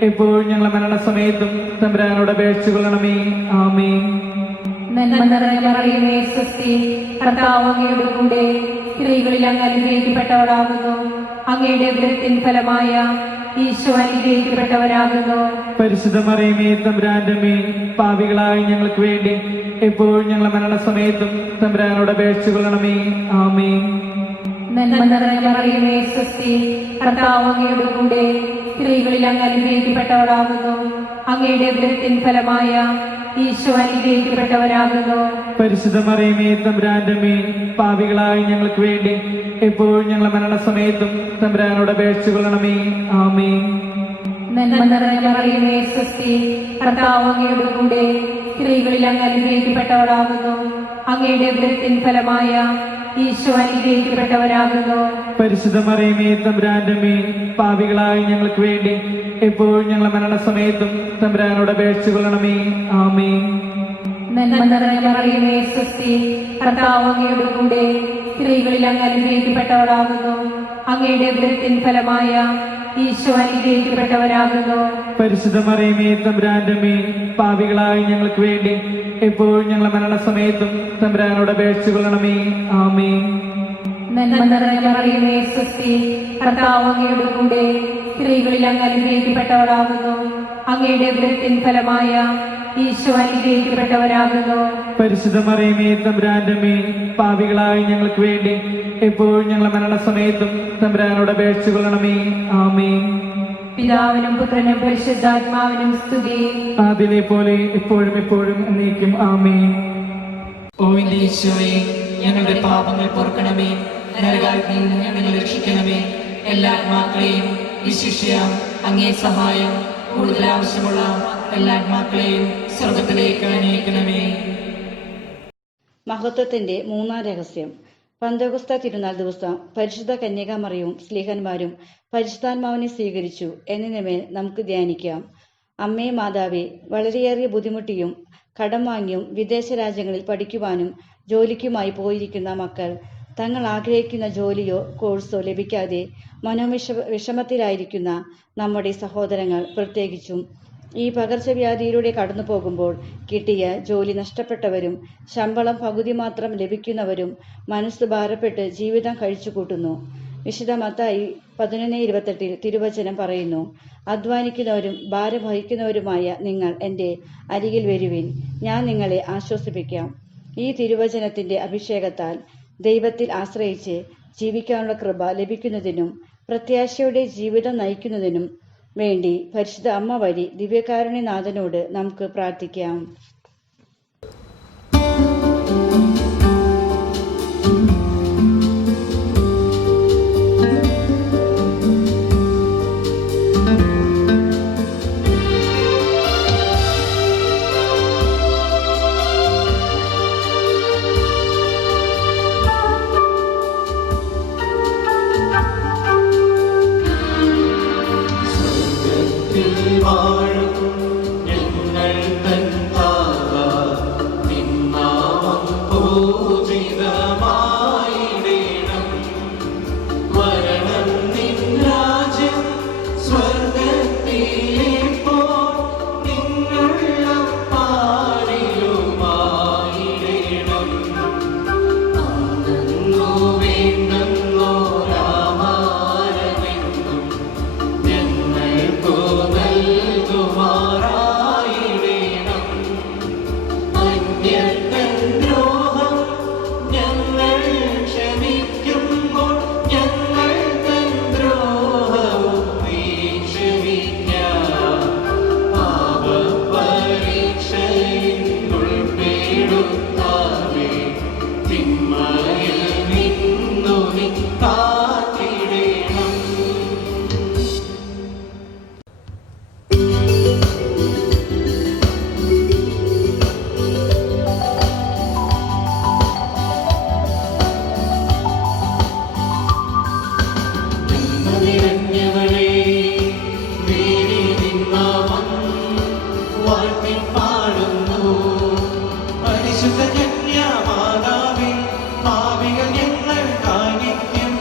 എപ്പോഴും ഞങ്ങളുടെ മരണസമയത്തും തമ്പുരാനോട് അപേക്ഷിച്ചുകൊള്ളണമേ. ആമേൻ. നന്മ നിറഞ്ഞ മറിയമേ സ്വസ്തി, കർത്താവ് അങ്ങയുടെ കൂടെ സ്ത്രീകളിൽ അങ്ങ് അനുഗ്രഹിക്കപ്പെട്ടവളാകുന്നു. അങ്ങയുടെ ഉദരത്തിൻ ഫലമായ ഈശോ അനുഗ്രഹിക്കപ്പെട്ടവരാകുന്നു. പരിശുദ്ധ മറിയമേ തമ്പുരാന്റെ മേൽ പാപികളായ ഞങ്ങൾക്ക് വേണ്ടി എപ്പോഴും ഞങ്ങളുടെ മരണസമയത്തും തമ്പുരാനോട് അപേക്ഷിച്ചുകൊള്ളണമേ. ആമേൻ. നന്മ നിറഞ്ഞ മറിയമേ സ്വസ്തി, കർത്താവ് അങ്ങയുടെ കൂടെ സ്ത്രീകളിൽ അങ്ങ് അനുഗ്രഹിക്കപ്പെട്ടവളാകുന്നു. അങ്ങയുടെ ഉദരത്തിൻ ഫലമായ ഈശോ അനുഗ്രഹിക്കപ്പെട്ടവരാകുന്നു. പരിശുദ്ധ മറിയമേ തമ്പുരാന്റെ മേൽ പാപികളായ ഞങ്ങൾക്ക് വേണ്ടി എപ്പോഴും ഞങ്ങളുടെ മരണസമയത്തും തമ്പുരാനോട് അപേക്ഷിച്ചുകൊള്ളണമേ. ആമേൻ. നന്മ നിറഞ്ഞ മറിയമേ സ്വസ്തി, കർത്താവ് അങ്ങയുടെ കൂടെ സ്ത്രീകളിൽ അങ്ങ് അനുഗ്രഹിക്കപ്പെട്ടവളാകുന്നു. അങ്ങയുടെ ഉദരത്തിൻ ഫലമായ ഈശോ അനുഗ്രഹിക്കപ്പെട്ടവരാകുന്നു. പരിശുദ്ധ മറിയമേ തമ്പുരാന്റെ മേൽ പാപികളായ ഞങ്ങൾക്ക് വേണ്ടി എപ്പോഴും ഞങ്ങളുടെ മരണസമയത്തും തമ്പുരാനോട് അപേക്ഷിച്ചുകൊള്ളണമേ. ആമേൻ. നന്മ നിറഞ്ഞ മറിയമേ സ്വസ്തി, കർത്താവ് അങ്ങയുടെ കൂടെ സ്ത്രീകളിൽ അങ്ങ് അനുഗ്രഹിക്കപ്പെട്ടവളാകുന്നു. അങ്ങയുടെ ഉദരത്തിൻ ഫലമായ ഈശോ അനുഗ്രഹിക്കപ്പെട്ടവരാകുന്നു. പരിശുദ്ധ മറിയമേ തമ്പുരാന്റെ മേൽ പാപികളായ ഞങ്ങൾക്ക് വേണ്ടി എപ്പോഴും ഞങ്ങളുടെ മരണസമയത്തും തമ്പുരാനോട് അപേക്ഷിച്ചുകൊള്ളണമേ. ആമേൻ. നന്മ നിറഞ്ഞ മറിയമേ സ്വസ്തി, കർത്താവ് അങ്ങയുടെ കൂടെ സ്ത്രീകളിൽ അങ്ങ് അനുഗ്രഹിക്കപ്പെട്ടവളാകുന്നു. അങ്ങയുടെ ഉദരത്തിൻ ഫലമായ ഈശോ അനുഗ്രഹിക്കപ്പെട്ടവരാകുന്നു. പരിശുദ്ധ മറിയമേ തമ്പുരാന്റെ മേൽ പാപികളായ ഞങ്ങൾക്ക് വേണ്ടി എപ്പോഴും ഞങ്ങളുടെ മരണസമയത്തും തമ്പുരാനോട് അപേക്ഷിച്ചുകൊള്ളണമേ. ആമേൻ. പിതാവിനും പുത്രനും പരിശുദ്ധാത്മാവിനും സ്തുതി. അതിലെ പോലെ എപ്പോഴും എപ്പോഴും എന്നേക്കും. ആമേൻ. ഓ എന്റെ ഈശോയെ, ഞങ്ങളുടെ പാപങ്ങൾ പൊറുക്കണമേ. നരകാഗ്നിയിൽ നിന്ന് ഞങ്ങളെ രക്ഷിക്കണമേ. എല്ലാ ആത്മാക്കളെയും വിശിഷ്യ അങ്ങേ സഹായം കൂടുതൽ ആവശ്യമുള്ള എല്ലാ ആത്മാക്കളെയും സ്വർഗത്തിലേക്ക് അനയിക്കണമേ. മഹത്വത്തിന്റെ മൂന്നാം രഹസ്യം. പന്തോകസ്ത തിരുനാൾ ദിവസം പരിശുദ്ധ കന്യകാമറിയവും സ്ലീഹന്മാരും പരിശുദ്ധാത്മാവിനെ സ്വീകരിച്ചു എന്നതിന്മേൽ നമുക്ക് ധ്യാനിക്കാം. അമ്മേ മാതാവേ, വളരെയേറെ ബുദ്ധിമുട്ടിയും കടം വാങ്ങിയും വിദേശ രാജ്യങ്ങളിൽ പഠിക്കുവാനും ജോലിക്കുമായി പോയിരിക്കുന്ന മക്കൾ തങ്ങൾ ആഗ്രഹിക്കുന്ന ജോലിയോ കോഴ്സോ ലഭിക്കാതെ വിഷമത്തിലായിരിക്കുന്ന നമ്മുടെ സഹോദരങ്ങൾ, പ്രത്യേകിച്ചും ഈ പകർച്ചവ്യാധിയിലൂടെ കടന്നു പോകുമ്പോൾ കിട്ടിയ ജോലി നഷ്ടപ്പെട്ടവരും ശമ്പളം പകുതി മാത്രം ലഭിക്കുന്നവരും മനസ്സ് ഭാരപ്പെട്ട് ജീവിതം കഴിച്ചുകൂട്ടുന്നു. വിശുദ്ധ മത്തായി 11:28 തിരുവചനം പറയുന്നു, അധ്വാനിക്കുന്നവരും ഭാരം വഹിക്കുന്നവരുമായ നിങ്ങൾ എൻ്റെ അരികിൽ വരുവിൻ, ഞാൻ നിങ്ങളെ ആശ്വസിപ്പിക്കാം. ഈ തിരുവചനത്തിന്റെ അഭിഷേകത്താൽ ദൈവത്തിൽ ആശ്രയിച്ച് ജീവിക്കാനുള്ള കൃപ ലഭിക്കുന്നതിനും പ്രത്യാശയുടെ ജീവിതം നയിക്കുന്നതിനും വേണ്ടി പരിശുദ്ധ അമ്മ വഴി ദിവ്യകാരുണ്യനാഥനോട് നമുക്ക് പ്രാർത്ഥിക്കാം. വേണം നിന്നാമം വാഴ്ത്തിപ്പാടുന്നു. പരിശുദ്ധ കന്യാമാതാവേ, പാപികൾ ഞങ്ങൾക്കായി നിത്യം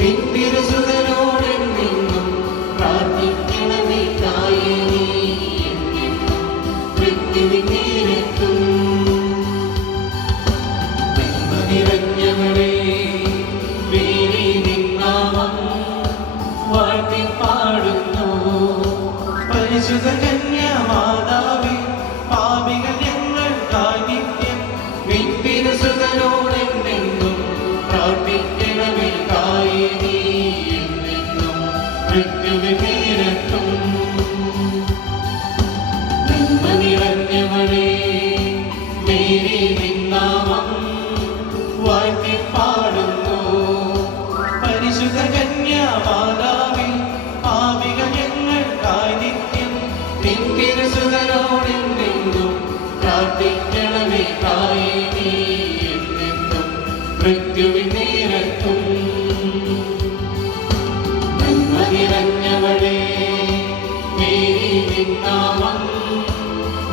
നിന്തിരുസുതനോടെന്നും പ്രാർത്ഥിക്കണമേ. തായേ നീ എന്നെന്നും മൃത്യുവിൻ നേരത്തും നന്മ നിറഞ്ഞവളേ, മേരി നിന്നാമം വാഴ്ത്തിപ്പാടുന്നു. പരിശുദ്ധ കന്യാമാതാവേ, പാപികൾ ഞങ്ങൾക്കായി നിത്യം നിന്തിരുസുതനോടെന്നും പ്രാർത്ഥിക്കണമേ. തായേ നീ എന്നെന്നും മൃത്യുവിൻ നേരത്തും നന്മ നിറഞ്ഞവളേ, മേരി നിന്നാമം വാഴ്ത്തിപ്പാടുന്നു. പരിശുദ്ധ കന്യാമാതാവേ, പാപികൾ ഞങ്ങൾക്കായി നിത്യം നിന്തിരുസുതനോടെന്നും പ്രാർത്ഥിക്കണമേ. തായേ നീ എന്നെന്നും മൃത്യുവിൻ നേരത്തും നന്മ നിറഞ്ഞവളേ, മേരി നിന്നാമം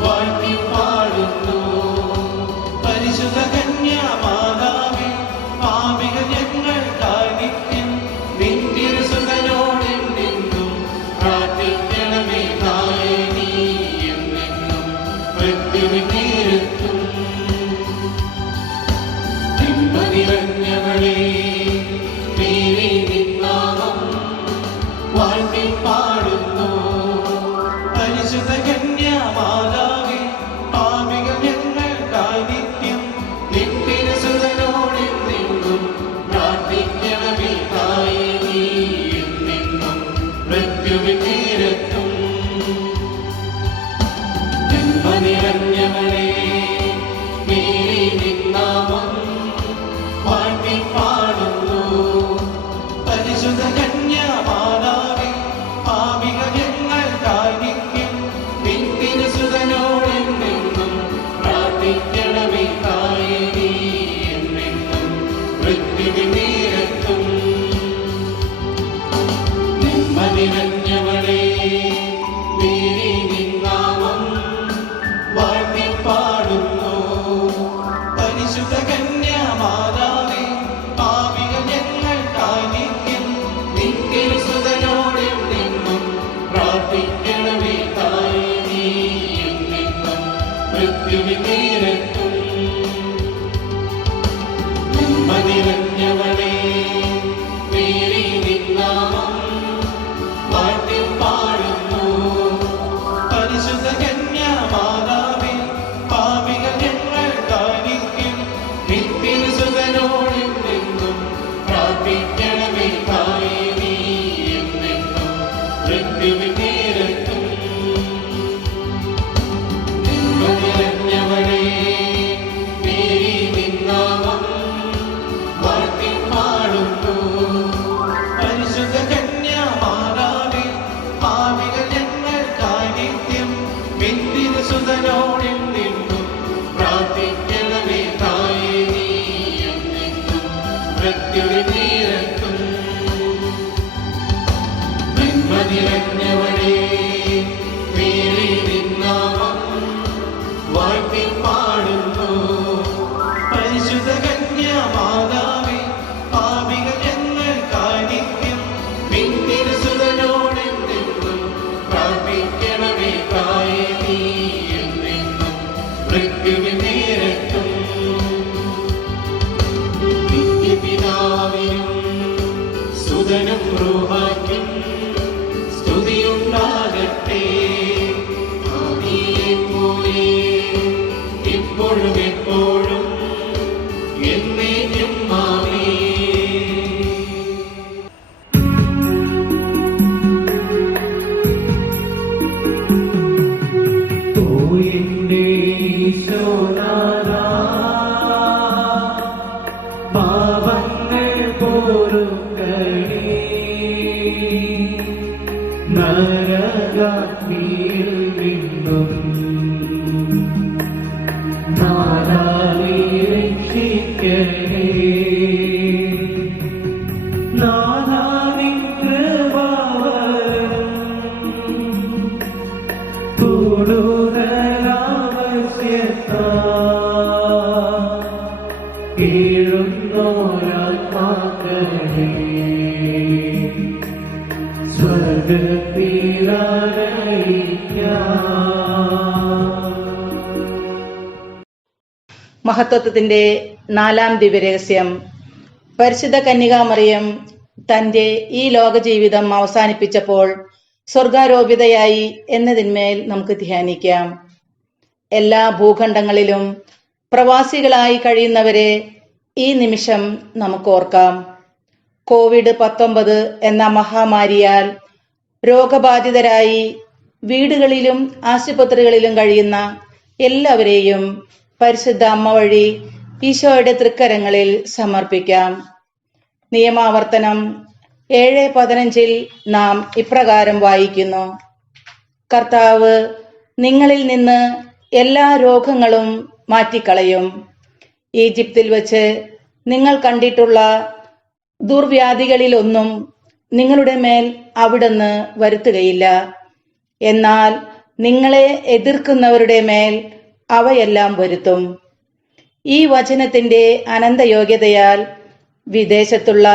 വാഴ്ത്തിപ്പാടുന്നു. പരിശുദ്ധ കന്യാമാതാവേ, പാപികൾ ഞങ്ങൾക്കായി നിത്യം നിന്തിരുസുതനോടെന്നും പ്രാർത്ഥിക്കണമേ. തായേ നീ എന്നെന്നും മൃത്യുവിൻ നേരത്തും നന്മ നിറഞ്ഞവളേ, മേരി നിന്നാമം വാഴ്ത്തിപ്പാടുന്നു. പരിശുദ്ധ കന്യാമാതാവേ, പാപികൾ ഞങ്ങൾക്കായി നിത്യം നിന്തിരുസുതനോടെന്നും പ്രാർത്ഥിക്കണമേ. തായേ നീ എന്നെന്നും മൃത്യുവിൻ നേരത്തും നന്മ നിറഞ്ഞവളേ, മേരി നിന്നാമം വാഴ്ത്തിപ്പാടുന്നു. പരിശുദ്ധ കന്യാമാതാവേ, പാപികൾ ഞങ്ങൾക്കായി നിത്യം നിന്തിരുസുതനോടെന്നും പ്രാർത്ഥിക്കണമേ. തായേ നീ എന്നെന്നും മൃത്യുവിൻ നേരത്തും നന്മ നിറഞ്ഞവളേ, മേരി നിന്നാമം വാഴ്ത്തിപ്പാടുന്നു. പരിശുദ്ധ കന്യാമാതാവേ, പാപികൾ ഞങ്ങൾക്കായി നിത്യം നിന്തിരുസുതനോടെന്നും പ്രാർത്ഥിക്കണമേ. തായേ നീ എന്നെന്നും മൃത്യുവിൻ നേരത്തും നന്മ നിറഞ്ഞവളേ, മേരി നിന്നാമം വാഴ്ത്തിപ്പാടുന്നു. പരിശുദ്ധ കന്യാമാതാവേ, പാപികൾ ഞങ്ങൾക്കായി നിത്യം നിന്തിരുസുതനോടെന്നും പ്രാർത്ഥിക്കണമേ. തായേ നീ എന്നെന്നും മൃത്യുവിൻ നേരത്തും നന്മ നിറഞ്ഞവളേ, മേരി നിന്നാമം വാഴ്ത്തിപ്പാടുന്നു. പരിശുദ്ധ കന്യാമാതാവേ, പാപികൾ ഞങ്ങൾക്കായി നിത്യം നിന്തിരുസുതനോടെന്നും പ്രാർത്ഥിക്കണമേ. തായേ നീ എന്നെന്നും മൃത്യുവിൻ നേരത്തും നന്മ നിറഞ്ഞവളേ, മേരി നിന്നാമം വാഴ്ത്തിപ്പാടുന്നു. പരിശുദ്ധ കന്യാമാതാവേ, പാപികൾ ഞങ്ങൾക്കായി നിത്യം നിന്തിരുസുതനോടെന്നും പ്രാർത്ഥിക്കണമേ. തായേ നീ എന്നെന്നും മൃത്യുവിൻ നേരത്തും നിത്യപിതാവിനും സുതനും റൂഹായ്ക്കും സ്തുതിയുണ്ടാകട്ടെ. ആദിയിലെപ്പോലെ ഇപ്പോഴും എപ്പോഴും എന്നേക്കും ആമേൻ. ഓ എന്റെ ഈശോനാഥാ, പാപങ്ങൾ പൊറുക്കണേ. നരകാഗ്നിയിൽ നിന്നും നാഥാവേ രക്ഷിക്കണേ. നാഥാവിൻ കൃപാവരം മഹത്വത്തിന്റെ 4-ാം ദിവ്യരഹസ്യം. പരിശുദ്ധ കന്യകാമറിയം തന്റെ ഈ ലോക ജീവിതം അവസാനിപ്പിച്ചപ്പോൾ സ്വർഗാരോപിതയായി എന്നതിന്മേൽ നമുക്ക് ധ്യാനിക്കാം. എല്ലാ ഭൂഖണ്ഡങ്ങളിലും പ്രവാസികളായി കഴിയുന്നവരെ ഈ നിമിഷം നമുക്ക് ഓർക്കാം. COVID-19 എന്ന മഹാമാരിയാൽ രോഗബാധിതരായി വീടുകളിലും ആശുപത്രികളിലും കഴിയുന്ന എല്ലാവരെയും പരിശുദ്ധ അമ്മ വഴി ഈശോയുടെ തൃക്കരങ്ങളിൽ സമർപ്പിക്കാം. നിയമാവർത്തനം 7:15 നാം ഇപ്രകാരം വായിക്കുന്നു: കർത്താവ് നിങ്ങളിൽ നിന്ന് എല്ലാ രോഗങ്ങളും മാറ്റിക്കളയും. ഈജിപ്തിൽ വച്ച് നിങ്ങൾ കണ്ടിട്ടുള്ള ദുർവ്യാധികളിലൊന്നും നിങ്ങളുടെ മേൽ അവിടുന്ന് വരുത്തുകയില്ല. എന്നാൽ നിങ്ങളെ എതിർക്കുന്നവരുടെ മേൽ അവയെല്ലാം വരുത്തും. ഈ വചനത്തിന്റെ അനന്തയോഗ്യതയാൽ വിദേശത്തുള്ള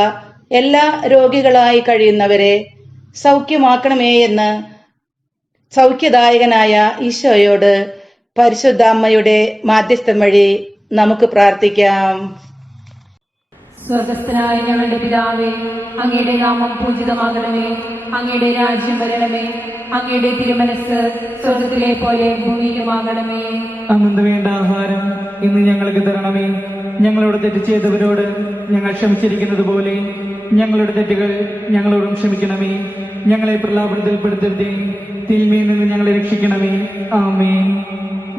എല്ലാ രോഗികളായി കഴിയുന്നവരെ സൗഖ്യമാക്കണമേ എന്ന് സൗഖ്യദായകനായ ഈശോയോട് പരിശുദ്ധ അമ്മയുടെ മാധ്യസ്ഥം വഴി നമുക്ക് പ്രാർത്ഥിക്കാം. സ്വർഗസ്ഥനായ ഞങ്ങളുടെ പിതാവേ, അങ്ങയുടെ നാമം പൂജിതമാകണമേ. അങ്ങയുടെ രാജ്യം വരണമേ. അങ്ങയുടെ തിരുമനസ് സ്വർഗത്തിലെ പോലെ ഭൂമിയിലുമാകണമേ. അന്നു വേണ്ട ആഹാരം ഇന്ന് ഞങ്ങൾക്ക് തരണമേ. ഞങ്ങളോട് തെറ്റ് ചെയ്തവരോട് ഞങ്ങൾ ക്ഷമിച്ചിരിക്കുന്നത് പോലെ ഞങ്ങളുടെ തെറ്റുകൾ ഞങ്ങളോടും ക്ഷമിക്കണമേ. ഞങ്ങളെ പ്രലാപനത്തിൽപ്പെടുത്തരുതേ, തിന്മയിൽ നിന്ന് ഞങ്ങളെ രക്ഷിക്കണമേ. ആമേൻ.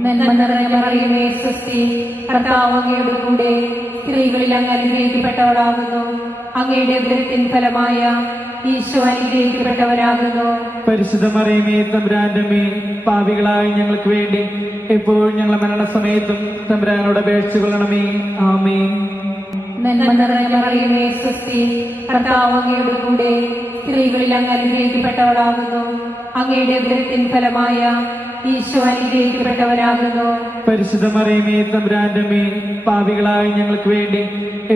നന്മ നിറഞ്ഞ മറിയമേ, സ്വസ്തി, കർത്താവ് അങ്ങയുടെ കൂടെ സ്ത്രീകളിൽ അങ്ങ് അനുഗ്രഹിക്കപ്പെട്ടവളാകുന്നു. അങ്ങയുടെ ഉദരത്തിൻ ഫലമായ ഈശോ അനുഗ്രഹിക്കപ്പെട്ടവരാകുന്നു. പരിശുദ്ധ മറിയമേ, തമ്പുരാന്റെ അമ്മേ, പാപികളായ ഞങ്ങൾക്ക് വേണ്ടി എപ്പോഴും ഞങ്ങളുടെ മരണസമയത്തും തമ്പുരാനോട് അപേക്ഷിച്ചു കൊള്ളണമേ. ആമേൻ. നന്മ നിറഞ്ഞ മറിയമേ, സ്വസ്തി, കർത്താവ് അങ്ങയുടെ കൂടെ സ്ത്രീകളിൽ അങ്ങ് അനുഗ്രഹിക്കപ്പെട്ടവളാകുന്നു. അങ്ങയുടെ ഉദരത്തിൻ ഫലമായ ഈശോ അനുഗ്രഹിക്കപ്പെട്ടവരാകുന്നു. പരിശുദ്ധ മറിയമേ, തമ്പുരാന്റെ അമ്മേ, പാപികളായ ഞങ്ങൾക്ക് വേണ്ടി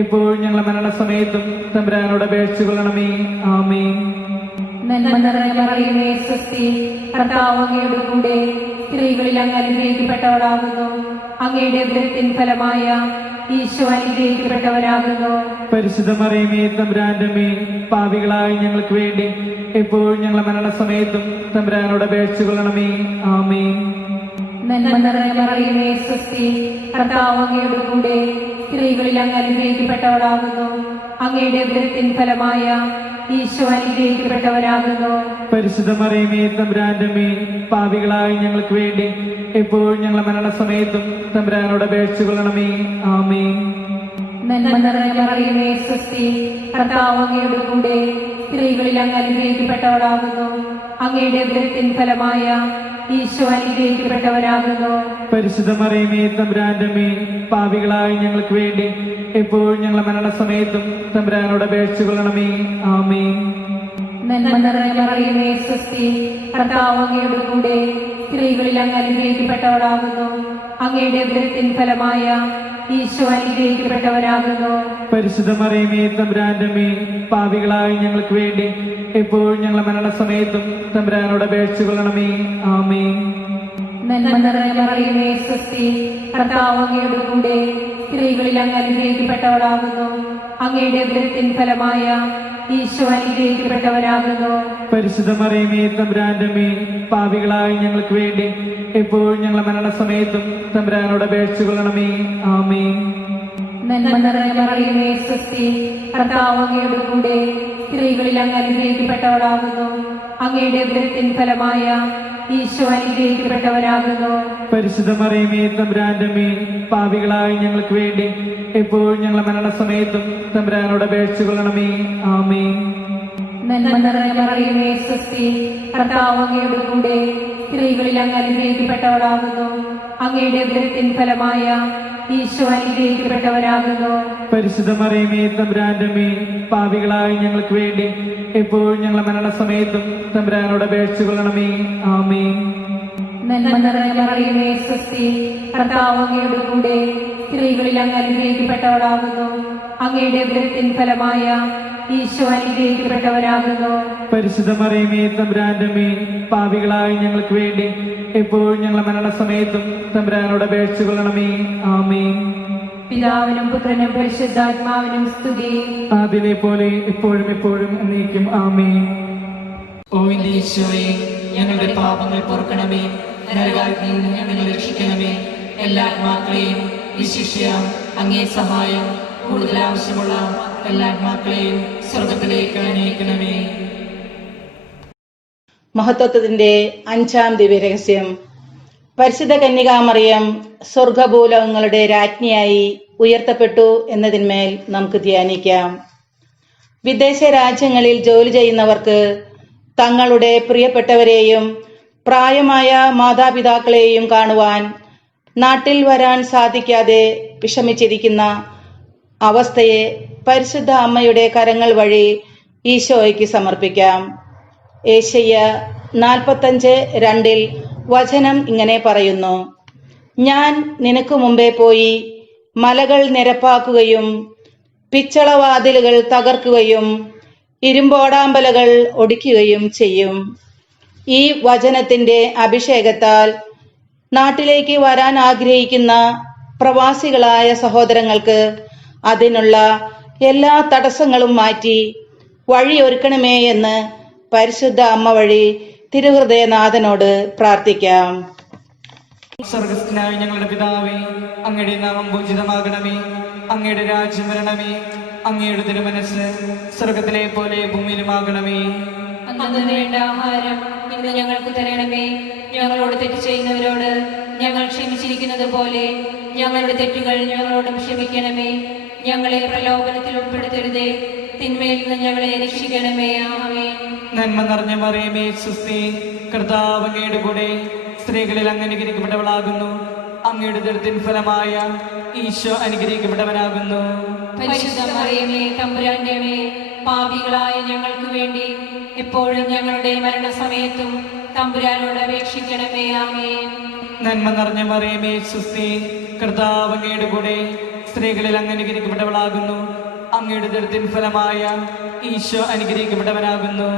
എപ്പോഴും ഞങ്ങളുടെ മരണസമയത്തും തമ്പുരാനോട് അപേക്ഷിച്ചു കൊള്ളണമേ. ആമേൻ. നന്മ നിറഞ്ഞ മറിയമേ, സ്വസ്തി, കർത്താവ് അങ്ങയുടെ കൂടെ സ്ത്രീകളിൽ അങ്ങ് അനുഗ്രഹിക്കപ്പെട്ടവളാകുന്നു. അങ്ങയുടെ ഉദരത്തിൻ ഫലമായ ഈശോ അനുഗ്രഹിക്കപ്പെട്ടവരാകുന്നു. പരിശുദ്ധ മറിയമേ, തമ്പുരാന്റെ അമ്മേ, പാപികളായ ഞങ്ങൾക്ക് വേണ്ടി എപ്പോഴും ഞങ്ങളുടെ മരണസമയത്തും തമ്പുരാനോട് അപേക്ഷിച്ചു കൊള്ളണമേ. ആമേൻ. നന്മ നിറഞ്ഞ മറിയമേ, സ്വസ്തി, കർത്താവ് അങ്ങയുടെ കൂടെ സ്ത്രീകളിൽ അങ്ങ് അനുഗ്രഹിക്കപ്പെട്ടവളാകുന്നു. അങ്ങയുടെ ഉദരത്തിൻ ഫലമായ ഈശോ അനുഗ്രഹിക്കപ്പെട്ടവരാകുന്നു. പരിശുദ്ധ മറിയമേ, തമ്പുരാന്റെ അമ്മേ, പാപികളായ ഞങ്ങൾക്ക് വേണ്ടി എപ്പോഴും ഞങ്ങളുടെ മരണസമയത്തും തമ്പുരാനോട് അപേക്ഷിച്ചു കൊള്ളണമേ. ആമേൻ. നന്മ നിറഞ്ഞ മറിയമേ, സ്വസ്തി, കർത്താവ് അങ്ങയുടെ കൂടെ സ്ത്രീകളിൽ അങ്ങ് അനുഗ്രഹിക്കപ്പെട്ടവളാകുന്നു. അങ്ങയുടെ ഉദരത്തിൻ ഫലമായ ഈശോ അനുഗ്രഹിക്കപ്പെട്ടവരാകുന്നു. പരിശുദ്ധ മറിയമേ, തമ്പുരാന്റെ അമ്മേ, പാപികളായ ഞങ്ങൾക്ക് വേണ്ടി എപ്പോഴും ഞങ്ങളുടെ മരണസമയത്തും തമ്പുരാനോട് അപേക്ഷിച്ചു കൊള്ളണമേ. ആമേൻ. നന്മ നിറഞ്ഞ മറിയമേ, സ്വസ്തി, കർത്താവ് അങ്ങയുടെ കൂടെ സ്ത്രീകളിൽ അങ്ങ് അനുഗ്രഹിക്കപ്പെട്ടവളാകുന്നു. അങ്ങയുടെ ഉദരത്തിൻ ഫലമായ ഈശോ അനുഗ്രഹിക്കപ്പെട്ടവരാകുന്നു. പരിശുദ്ധ മറിയമേ, തമ്പുരാന്റെ അമ്മേ, പാപികളായ ഞങ്ങൾക്ക് വേണ്ടി എപ്പോഴും ഞങ്ങളുടെ മരണസമയത്തും തമ്പുരാനോട് അപേക്ഷിച്ചു കൊള്ളണമേ. ആമേൻ. നന്മ നിറഞ്ഞ മറിയമേ, സ്വസ്തി, കർത്താവ് അങ്ങയുടെ കൂടെ സ്ത്രീകളിൽ അങ്ങ് അനുഗ്രഹിക്കപ്പെട്ടവളാകുന്നു. അങ്ങയുടെ ഉദരത്തിൻ ഫലമായ ഈശോ അനുഗ്രഹിക്കപ്പെട്ടവരാകുന്നു. പരിശുദ്ധ മറിയമേ, തമ്പുരാന്റെ അമ്മേ, പാപികളായ ഞങ്ങൾക്ക് വേണ്ടി എപ്പോഴും ഞങ്ങളുടെ മരണസമയത്തും തമ്പുരാനോട് അപേക്ഷിച്ചു കൊള്ളണമേ. ആമേൻ. നന്മ നിറഞ്ഞ മറിയമേ, സ്വസ്തി, കർത്താവ് അങ്ങയുടെ കൂടെ സ്ത്രീകളിൽ അങ്ങ് അനുഗ്രഹിക്കപ്പെട്ടവളാകുന്നു. അങ്ങയുടെ ഉദരത്തിൻ ഫലമായ ഈശോ അനുഗ്രഹിക്കപ്പെട്ടവരാകുന്നു. പരിശുദ്ധ മറിയമേ, തമ്പുരാന്റെ അമ്മേ, പാപികളായ ഞങ്ങൾക്ക് വേണ്ടി എപ്പോഴും ഞങ്ങളുടെ മരണസമയത്തും തമ്പുരാനോട് അപേക്ഷിച്ചു കൊള്ളണമേ. ആമേൻ. നന്മ നിറഞ്ഞ മറിയമേ, സ്വസ്തി, കർത്താവ് അങ്ങയുടെ കൂടെ സ്ത്രീകളിൽ അങ്ങ് അനുഗ്രഹിക്കപ്പെട്ടവളാകുന്നു. അങ്ങയുടെ ഉദരത്തിൻ ഫലമായ ഈശോ അനുഗ്രഹിക്കപ്പെട്ടവരാകുന്നു. പരിശുദ്ധ മറിയമേ, തമ്പുരാന്റെ അമ്മേ, പാപികളായ ഞങ്ങൾക്ക് വേണ്ടി എപ്പോഴും ഞങ്ങളുടെ മരണസമയത്തും തമ്പുരാനോട് അപേക്ഷിച്ചു കൊള്ളണമേ. ആമേൻ. നന്മ നിറഞ്ഞ മറിയമേ, സ്വസ്തി, കർത്താവ് അങ്ങയുടെ കൂടെ സ്ത്രീകളിൽ അങ്ങ് അനുഗ്രഹിക്കപ്പെട്ടവളാകുന്നു. അങ്ങയുടെ ഉദരത്തിൻ ഫലമായ ഈശോ അനുഗ്രഹിക്കപ്പെട്ടവരാകുന്നു. പരിശുദ്ധ മറിയമേ തമ്പുരാന്റെ അമ്മേ, പാപികളായ ഞങ്ങൾക്ക് വേണ്ടി എപ്പോഴും ഞങ്ങളുടെ മരണസമയത്തും തമ്പുരാനോട് അപേക്ഷിച്ചു കൊള്ളണമേ. ആമേൻ. പിതാവിനും പുത്രനും പരിശുദ്ധാത്മാവിനും സ്തുതി. അതിലെ പോലെ എപ്പോഴും എപ്പോഴും എന്നേക്കും. ആമേൻ. ഓ എന്റെ ഈശോയെ, ഞങ്ങളുടെ പാപങ്ങൾ പൊറുക്കണമേ, നരകാഗ്നിയിൽ നിന്ന് ഞങ്ങളെ രക്ഷിക്കണമേ. എല്ലാ ആത്മാക്കളെയും വിശിഷ്യ അങ്ങേ സഹായം കൂടുതൽ ആവശ്യമുള്ള എല്ലാ ആത്മാക്കളെയും സ്വർഗത്തിലേക്ക് അനയിക്കണമേ. മഹത്വത്തിന്റെ 5-ാം ദിവ്യരഹസ്യം. പരിശുദ്ധ കന്യകാമറിയം സ്വർഗഭൂലോകങ്ങളുടെ രാജ്ഞിയായി ഉയർത്തപ്പെട്ടു എന്നതിന്മേൽ നമുക്ക് ധ്യാനിക്കാം. വിദേശ രാജ്യങ്ങളിൽ ജോലി ചെയ്യുന്നവർക്ക് തങ്ങളുടെ പ്രിയപ്പെട്ടവരെയും പ്രായമായ മാതാപിതാക്കളെയും കാണുവാൻ നാട്ടിൽ വരാൻ സാധിക്കാതെ വിഷമിച്ചിരിക്കുന്ന അവസ്ഥയെ പരിശുദ്ധ അമ്മയുടെ കരങ്ങൾ വഴി ഈശോയ്ക്ക് സമർപ്പിക്കാം. യേശയ്യ 45:2 വചനം ഇങ്ങനെ പറയുന്നു: ഞാൻ നിനക്ക് മുമ്പേ പോയി മലകൾ നിരപ്പാക്കുകയും പിച്ചളവാതിലുകൾ തകർക്കുകയും ഇരുമ്പോടാമ്പലുകൾ ഒടിക്കുകയും ചെയ്യും. ഈ വചനത്തിന്റെ അഭിഷേകത്താൽ നാട്ടിലേക്ക് വരാൻ ആഗ്രഹിക്കുന്ന പ്രവാസികളായ സഹോദരങ്ങൾക്ക് അതിനുള്ള എല്ലാ തടസ്സങ്ങളും മാറ്റി വഴിയൊരുക്കണമേ എന്ന് പരിശുദ്ധ അമ്മ വഴി തിരുഹൃദയനാഥനോട് പ്രാർത്ഥിക്കാം. സ്വർഗസ്ഥനായ ഞങ്ങളുടെ പിതാവേ, അങ്ങയുടെ നാമം പൂജിതമാകണമേ. അങ്ങയുടെ രാജ്യം വരണമേ. അങ്ങയുടെ തിരുമനസ്സ് സ്വർഗത്തിലെ പോലെ ഭൂമിയിലുമാകണമേ. അന്നു വേണ്ട ആഹാരം ഇന്ന് ഞങ്ങൾക്ക് തരണമേ. ഞങ്ങളോട് തെറ്റ് ചെയ്യുന്നവരോട് ഞങ്ങൾ ക്ഷമിച്ചിരിക്കുന്നത് പോലെ ഞങ്ങളുടെ തെറ്റുകൾ ഞങ്ങളോടും ക്ഷമിക്കണമേ. ഞങ്ങളെ പ്രലോഭനത്തിൽ ഉൾപ്പെടുത്തരുതേ, തിന്മയിൽ നിന്ന് ഞങ്ങളെ രക്ഷിക്കണമേ. ആമേൻ. നന്മ നിറഞ്ഞ മറിയമേ സുസ്തി, കർത്താവ് അങ്ങയുടെ കൂടെ സ്ത്രീകളിൽ അങ്ങ് അനുഗ്രഹിക്കപ്പെട്ടവളാകുന്നു. അങ്ങയുടെ ദുരിതത്തിൻ ഫലമായ ഈശോ അനുഗ്രഹിക്കപ്പെട്ടവനാകുന്നു. പരിശുദ്ധ മറിയമേ തമ്പുരാന്റെ അമ്മേ, പാപികളായ ഞങ്ങൾക്ക് വേണ്ടി എപ്പോഴും ഞങ്ങളുടെ മരണസമയത്തും തമ്പുരാനോട് അപേക്ഷിക്കണമേ. ആമേൻ. നന്മ നിറഞ്ഞ മറിയമേ സുസ്തി, കർത്താവ് അങ്ങയുടെ കൂടെ സ്ത്രീകളിൽ അങ്ങ് അനുഗ്രഹിക്കപ്പെട്ടവളാകുന്നു. അങ്ങയുടെ ദുരിതത്തിൻ ഫലമായ ഈശോ അനുഗ്രഹിക്കപ്പെട്ടവനാകുന്നു.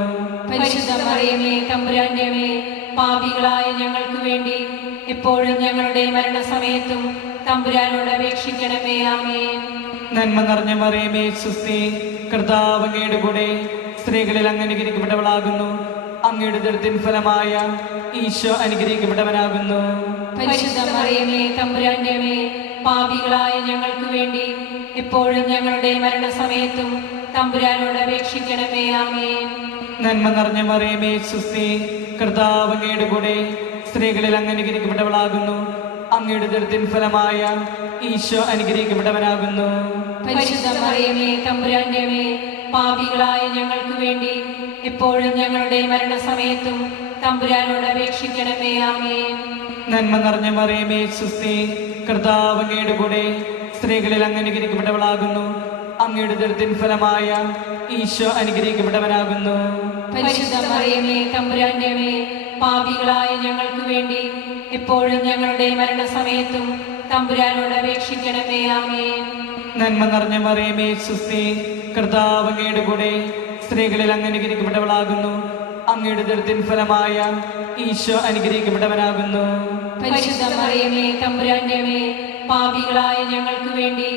പരിശുദ്ധ മറിയമേ തമ്പുരാന്റെ അമ്മേ, പാപികളായ ഞങ്ങൾക്ക് വേണ്ടി എപ്പോഴും ഞങ്ങളുടെ മരണസമയത്തും തമ്പുരാനോട് അപേക്ഷിക്കണമേ. ആമേൻ. നന്മ നിറഞ്ഞ മറിയമേ സുസ്തി, കർത്താവ് അങ്ങയുടെ കൂടെ സ്ത്രീകളിൽ അങ്ങ് അനുഗ്രഹിക്കപ്പെട്ടവളാകുന്നു. അങ്ങയുടെ ദുരിതത്തിൻ ഫലമായ ഈശോ അനുഗ്രഹിക്കപ്പെട്ടവനാകുന്നു. പരിശുദ്ധ മറിയമേ തമ്പുരാന്റെ അമ്മേ, പാപികളായ ഞങ്ങൾക്ക് വേണ്ടി എപ്പോഴും ഞങ്ങളുടെ മരണസമയത്തും തമ്പുരാനോട് അപേക്ഷിക്കണമേ. ആമേൻ. നന്മ നിറഞ്ഞ മറിയമേ സുസ്തി, കർത്താവ് അങ്ങയുടെ കൂടെ സ്ത്രീകളിൽ അങ്ങ് അനുഗ്രഹിക്കപ്പെട്ടവളാകുന്നു. അങ്ങയുടെ ദുരിതത്തിൻ ഫലമായ ഈശോ അനുഗ്രഹിക്കപ്പെട്ടവനാകുന്നു. പരിശുദ്ധ മറിയമേ തമ്പുരാന്റെ അമ്മേ, പാപികളായ ഞങ്ങൾക്ക് വേണ്ടി എപ്പോഴും ഞങ്ങളുടെ മരണസമയത്തും തമ്പുരാനോട് അപേക്ഷിക്കണമേ. ആമേൻ. നന്മ നിറഞ്ഞ മറിയമേ സുസ്തി, കർത്താവ് അങ്ങയുടെ കൂടെ സ്ത്രീകളിൽ അങ്ങ് അനുഗ്രഹിക്കപ്പെട്ടവളാകുന്നു. അങ്ങയുടെ ദുരിതത്തിൻ ഫലമായ ഈശോ അനുഗ്രഹിക്കപ്പെട്ടവനാകുന്നു. പരിശുദ്ധ മറിയമേ തമ്പുരാന്റെ അമ്മേ, പാപികളായ ഞങ്ങൾക്ക് വേണ്ടി എപ്പോഴും ഞങ്ങളുടെ മരണസമയത്തും തമ്പുരാനോട് അപേക്ഷിക്കണമേ. ആമേൻ. നന്മ നിറഞ്ഞ മറിയമേ സുസ്തി, കർത്താവ് അങ്ങയുടെ കൂടെ സ്ത്രീകളിൽ അങ്ങ് അനുഗ്രഹിക്കപ്പെട്ടവളാകുന്നു. അങ്ങയുടെ ദുരിതത്തിൻ ഫലമായ ഈശോ അനുഗ്രഹിക്കപ്പെട്ടവനാകുന്നു. പരിശുദ്ധ മറിയമേ തമ്പുരാന്റെ അമ്മേ, പാപികളായ ഞങ്ങൾക്ക് വേണ്ടി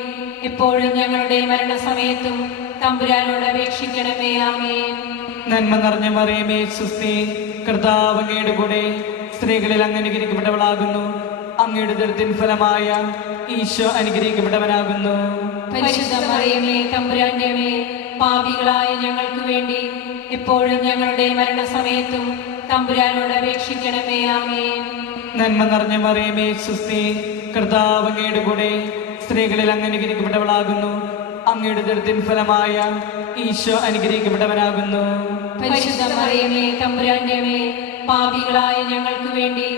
എപ്പോഴും ഞങ്ങളുടെ മരണസമയത്തും തമ്പുരാനോട് അപേക്ഷിക്കണമേ. ആമേൻ. നന്മ നിറഞ്ഞ മറിയമേ സുസ്തി, കർത്താവ് അങ്ങയുടെ കൂടെ സ്ത്രീകളിൽ അങ്ങ് അനുഗ്രഹിക്കപ്പെട്ടവളാകുന്നു. അങ്ങയുടെ ദുരിതത്തിൻ ഫലമായ ഈശോ അനുഗ്രഹിക്കപ്പെട്ടവനാകുന്നു. പരിശുദ്ധ മറിയമേ തമ്പുരാന്റെ അമ്മേ, പാപികളായ ഞങ്ങൾക്ക് വേണ്ടി എപ്പോഴും ഞങ്ങളുടെ മരണസമയത്തും തമ്പുരാനോട് അപേക്ഷിക്കണമേ. ആമേൻ. നന്മ നിറഞ്ഞ മറിയമേ സുസ്തി, കർത്താവ് അങ്ങയുടെ കൂടെ സ്ത്രീകളിൽ അങ്ങ് അനുഗ്രഹിക്കപ്പെട്ടവളാകുന്നു. അങ്ങയുടെ ദുരിതത്തിൻ ഫലമായ ഈശോ അനുഗ്രഹിക്കപ്പെട്ടവനാകുന്നു. പരിശുദ്ധ മറിയമേ തമ്പുരാന്റെ അമ്മേ, പാപികളായ ഞങ്ങൾക്ക് വേണ്ടി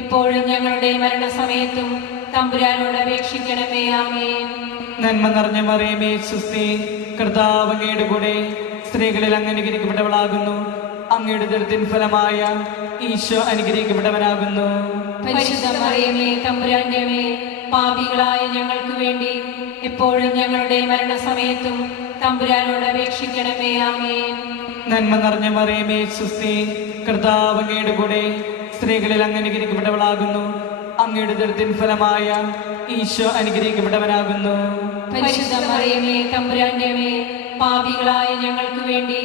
എപ്പോഴും ഞങ്ങളുടെ മരണസമയത്തും തമ്പുരാനോട് അപേക്ഷിക്കണമേ. ആമേൻ. നന്മ നിറഞ്ഞ മറിയമേ സുസ്തി, കർത്താവ് അങ്ങയുടെ കൂടെ സ്ത്രീകളിൽ അങ്ങ് അനുഗ്രഹിക്കപ്പെട്ടവളാകുന്നു. അങ്ങയുടെ ദുരിതത്തിൻ ഫലമായ ഈശോ അനുഗ്രഹിക്കപ്പെട്ടവനാകുന്നു. പരിശുദ്ധ മറിയമേ തമ്പുരാന്റെ അമ്മേ, പാപികളായ ഞങ്ങൾക്ക് വേണ്ടി എപ്പോഴും ഞങ്ങളുടെ മരണസമയത്തും തമ്പുരാനോട് അപേക്ഷിക്കണമേ. ആമേൻ. നന്മ നിറഞ്ഞ മറിയമേ സുസ്തി, കർത്താവ് അങ്ങയുടെ കൂടെ സ്ത്രീകളിൽ അങ്ങ് അനുഗ്രഹിക്കപ്പെട്ടവളാകുന്നു. അങ്ങയുടെ ദൃത്തിൻ ഫലമായ ഈശോ അനുഗ്രഹിക്കപ്പെട്ടവനാകുന്നു. പരിശുദ്ധ മറിയമേ തമ്പുരാന്റെ അമ്മേ, പാപികളായ ഞങ്ങൾക്ക് വേണ്ടി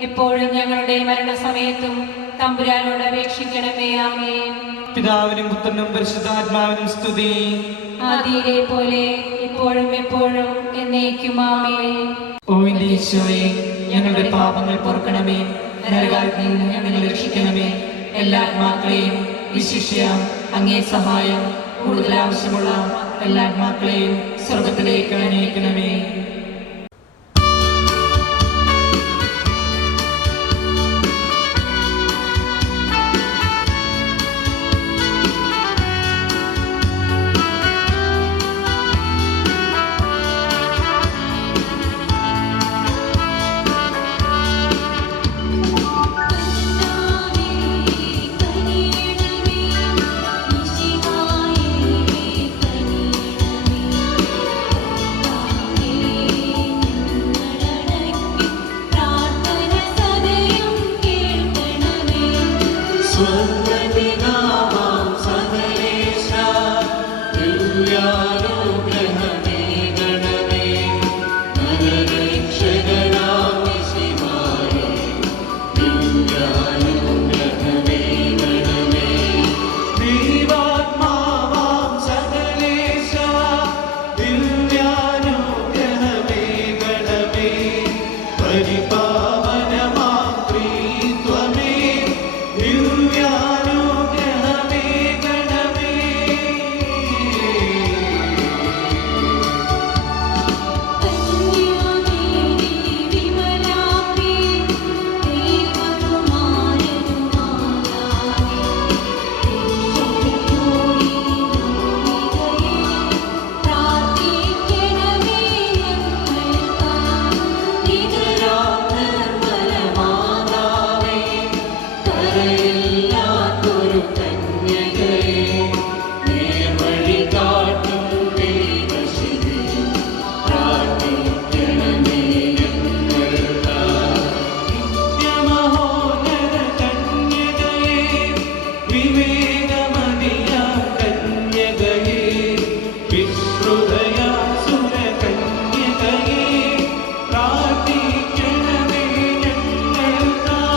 എപ്പോഴും ഞങ്ങളുടെ മരണസമയത്തും തമ്പുരാനോട് അപേക്ഷിക്കണമേ. ആമേൻ. പിതാവിനും പുത്രനും പരിശുദ്ധാത്മാവിനും സ്തുതി. ആദിയിലെ പോലെ ഇപ്പോഴും എപ്പോഴും എന്നേക്കും. ആമേൻ. ഓ എന്റെ ഈശോയെ, ഞങ്ങളുടെ പാപങ്ങൾ പൊറുക്കണമേ, നരകാഗ്നിയിൽ നിന്ന് ഞങ്ങളെ രക്ഷിക്കണമേ. എല്ലാ ആത്മാക്കളെയും വിശിഷ്യ അങ്ങേ സഹായം കൂടുതൽ ആവശ്യമുള്ള എല്ലാ ആത്മാക്കളെയും സ്വർഗത്തിലേക്ക് അനയിക്കണമേ. സ്വർഗ്ഗപിതാവാം സകലേശ, ദിവ്യാനുഗ്രഹമേകണമേ. നരരക്ഷകനാം മിശിഹായേ, ദിവ്യാനുഗ്രഹമേകണമേ. ദൈവാത്മാവാം സകലേശ, ദിവ്യാനുഗ്രഹമേകണമേ. പരിപാവനമാം ത്രിത്വമേ, ദിവ്യാനുഗ്രഹമേകണമേ. നിർമ്മലമാതാവേ, കരയില്ലാത്തൊരു കന്യകയെ, നേർവഴി കാട്ടും ദൈവശിവേ, പ്രാർത്ഥിക്കണമേ ഞങ്ങൾക്കായി. നിത്യമഹോന്നത കന്യകയെ, വിവേകമതിയാം കന്യകയെ, വിശ്രുതയാം സുരകന്യകയെ, പ്രാർത്ഥിക്കണമേ ഞങ്ങൾക്കായി.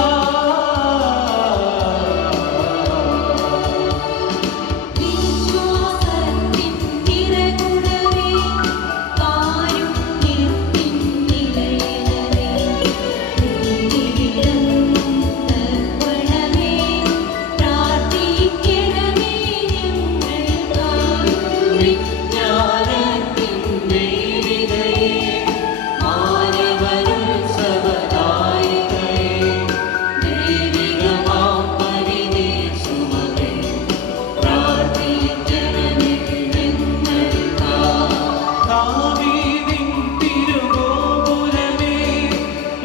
വിജ്ഞാനത്തിൻ വേദികയെ, മാനവരുത്സവദായികയെ, ദൈവികമാം പരിനീസുമതേ, പ്രാർത്ഥിക്കണമേ ഞങ്ങൾക്കായി. ദാവീദിൻ തിരുഗോപുരമേ,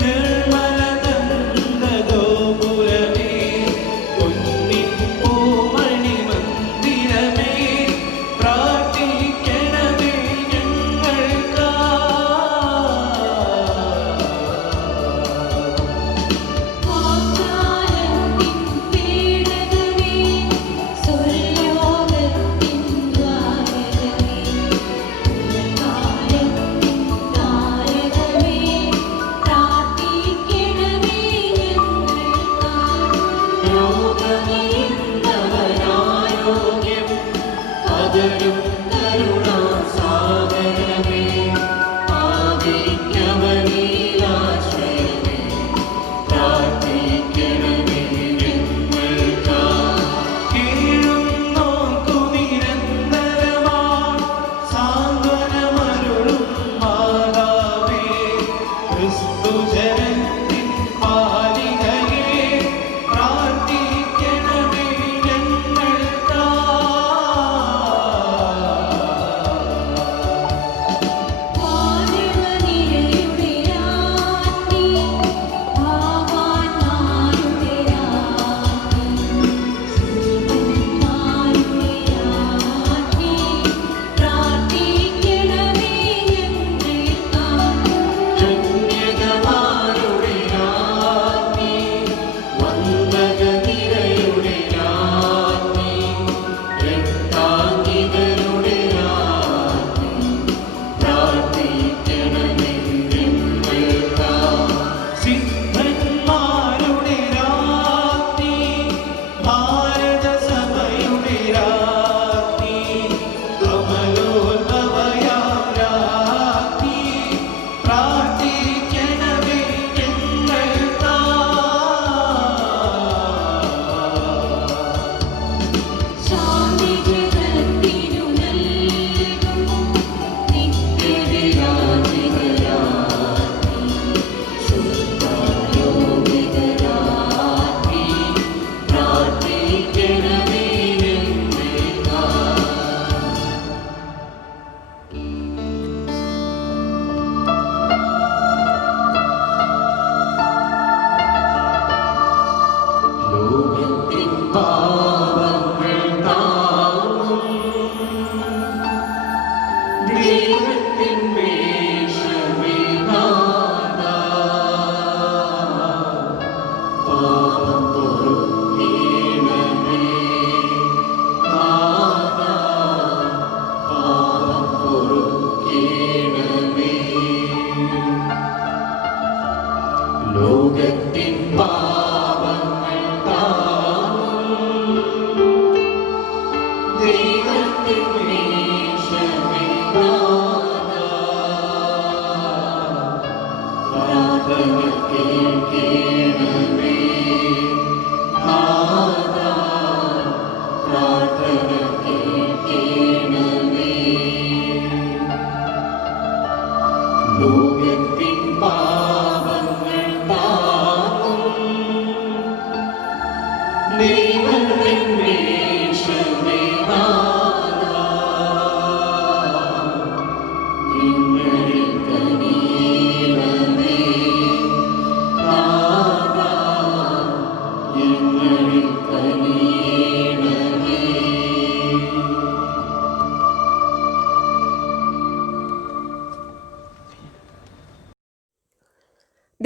നിർമ്മലദന്തഗോപുരമേ, പൊന്നിൻ പൂമണി മന്ദിരമേ, പ്രാർത്ഥിക്കണമേ ഞങ്ങൾക്കായി. രോഗമീന്നവനാരോഗ്യം പകരും കരുണാസാഗരമേ, ആദിത്യവനീലാശ്രയമേ, പ്രാർത്ഥിക്കണമേ ഞങ്ങൾക്കായി. കീഴുന്നോർക്കു നിരന്തരമാം സാന്ത്വനമരുളും മാതാവേ, ക്രിസ്തുജനത്തിൻ പാലികയെ, പ്രാർത്ഥിക്കണമേ ഞങ്ങൾക്കായി.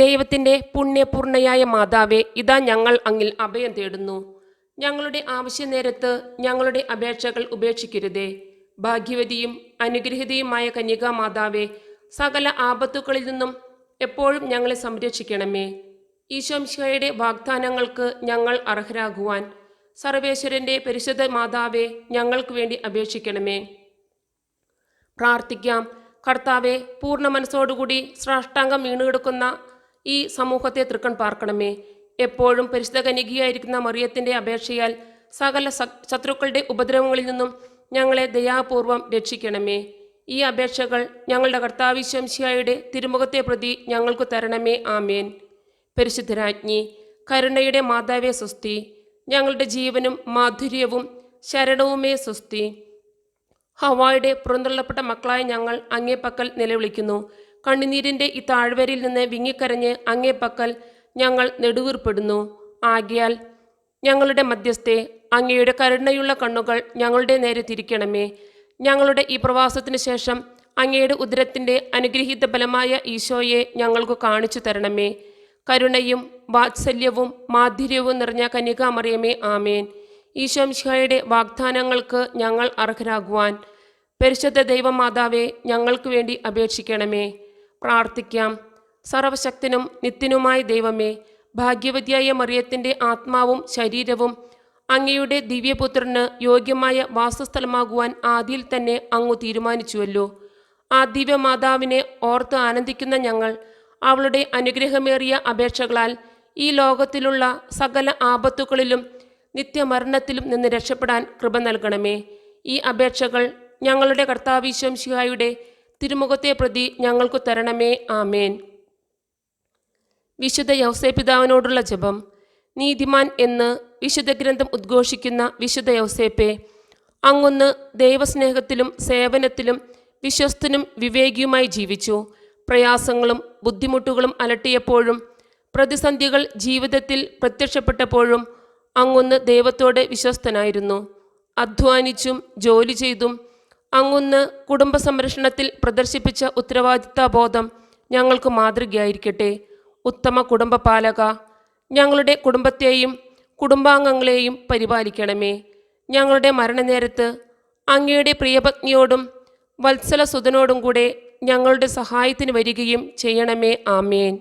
ദൈവത്തിൻ്റെ പുണ്യപൂർണയായ മാതാവേ, ഇതാ ഞങ്ങൾ അങ്ങിൽ അഭയം തേടുന്നു. ഞങ്ങളുടെ ആവശ്യനേരത്ത് ഞങ്ങളുടെ അപേക്ഷകൾ ഉപേക്ഷിക്കരുതേ. ഭാഗ്യവതിയും അനുഗ്രഹീതയുമായ കന്യകാ മാതാവേ, സകല ആപത്തുകളിൽ നിന്നും എപ്പോഴും ഞങ്ങളെ സംരക്ഷിക്കണമേ. ഈശോമിശിഹായുടെ വാഗ്ദാനങ്ങൾക്ക് ഞങ്ങൾ അർഹരാകുവാൻ സർവേശ്വരൻ്റെ പരിശുദ്ധ മാതാവേ, ഞങ്ങൾക്ക് വേണ്ടി അപേക്ഷിക്കണമേ. പ്രാർത്ഥിക്കാം. കർത്താവെ, പൂർണ്ണ മനസ്സോടുകൂടി സാഷ്ടാംഗം വീണുകിടക്കുന്ന ഈ സമൂഹത്തെ തൃക്കൺ പാർക്കണമേ. എപ്പോഴും പരിശുദ്ധ കന്യകയായിരിക്കുന്ന മറിയത്തിൻ്റെ അപേക്ഷയാൽ സകല ശത്രുക്കളുടെ ഉപദ്രവങ്ങളിൽ നിന്നും ഞങ്ങളെ ദയാപൂർവം രക്ഷിക്കണമേ. ഈ അപേക്ഷകൾ ഞങ്ങളുടെ കർത്താവ് ഈശോമിശിഹായുടെ തിരുമുഖത്തെ പ്രതി ഞങ്ങൾക്ക് തരണമേ. ആമേൻ. പരിശുദ്ധരാജ്ഞി, കരുണയുടെ മാതാവേ സ്വസ്തി. ഞങ്ങളുടെ ജീവനും മാധുര്യവും ശരണവുമേ സ്വസ്തി. ഹവായുടെ പുറന്തള്ളപ്പെട്ട മക്കളായ ഞങ്ങൾ അങ്ങേപ്പക്കൽ നിലവിളിക്കുന്നു. കണ്ണുനീരിൻ്റെ ഈ താഴ്വരയിൽ നിന്ന് വിങ്ങിക്കരഞ്ഞ് അങ്ങേപ്പക്കൽ ഞങ്ങൾ നെടുവീർപ്പെടുന്നു. ആകയാൽ ഞങ്ങളുടെ മധ്യസ്ഥെ, അങ്ങയുടെ കരുണയുള്ള കണ്ണുകൾ ഞങ്ങളുടെ നേരെ തിരിക്കണമേ. ഞങ്ങളുടെ ഈ പ്രവാസത്തിന് ശേഷം അങ്ങയുടെ ഉദരത്തിൻ്റെ അനുഗ്രഹീത ബലമായ ഈശോയെ ഞങ്ങൾക്ക് കാണിച്ചു തരണമേ. കരുണയും വാത്സല്യവും മാധുര്യവും നിറഞ്ഞ കന്യകാമറിയമേ, ആമേൻ. ഈശോമിശിഹായുടെ വാഗ്ദാനങ്ങൾക്ക് ഞങ്ങൾ അർഹരാകുവാൻ പരിശുദ്ധ ദൈവമാതാവേ, ഞങ്ങൾക്ക് വേണ്ടി അപേക്ഷിക്കണമേ. പ്രാർത്ഥിക്കാം. സർവശക്തനും നിത്യനുമായ ദൈവമേ, ഭാഗ്യവതിയായ മറിയത്തിൻ്റെ ആത്മാവും ശരീരവും അങ്ങയുടെ ദിവ്യപുത്രന് യോഗ്യമായ വാസസ്ഥലമാകുവാൻ ആദിയിൽ തന്നെ അങ്ങ് തീരുമാനിച്ചുവല്ലോ. ആ ദിവ്യമാതാവിനെ ഓർത്ത് ആനന്ദിക്കുന്ന ഞങ്ങൾ അവളുടെ അനുഗ്രഹമേറിയ അപേക്ഷകളാൽ ഈ ലോകത്തിലുള്ള സകല ആപത്തുകളിലും നിത്യമരണത്തിലും നിന്ന് രക്ഷപ്പെടാൻ കൃപ നൽകണമേ. ഈ അപേക്ഷകൾ ഞങ്ങളുടെ കർത്താവ് ഈശോമിശിഹായുടെ തിരുമുഖത്തെ പ്രതി ഞങ്ങൾക്ക് തരണമേ. ആമേൻ. വിശുദ്ധ യൗസേപ്പിതാവിനോടുള്ള ജപം. നീതിമാൻ എന്ന് വിശുദ്ധ ഗ്രന്ഥം ഉദ്ഘോഷിക്കുന്ന വിശുദ്ധ യൗസേപ്പെ, അങ്ങൊന്ന് ദൈവസ്നേഹത്തിലും സേവനത്തിലും വിശ്വസ്തനും വിവേകിയുമായി ജീവിച്ചു. പ്രയാസങ്ങളും ബുദ്ധിമുട്ടുകളും അലട്ടിയപ്പോഴും പ്രതിസന്ധികൾ ജീവിതത്തിൽ പ്രത്യക്ഷപ്പെട്ടപ്പോഴും അങ്ങൊന്ന് ദൈവത്തോട് വിശ്വസ്തനായിരുന്നു. അധ്വാനിച്ചും ജോലി ചെയ്തും അങ്ങൊന്ന് കുടുംബ സംരക്ഷണത്തിൽ പ്രദർശിപ്പിച്ച ഉത്തരവാദിത്തബോധം ഞങ്ങൾക്ക് മാതൃകയായിരിക്കട്ടെ. ഉത്തമ കുടുംബപാലക, ഞങ്ങളുടെ കുടുംബത്തെയും കുടുംബാംഗങ്ങളെയും പരിപാലിക്കണമേ. ഞങ്ങളുടെ മരണനേരത്ത് അങ്ങയുടെ പ്രിയപത്നിയോടും വത്സലസുതനോടും കൂടെ ഞങ്ങളുടെ സഹായത്തിന് വരികയും ചെയ്യണമേ. ആമേൻ.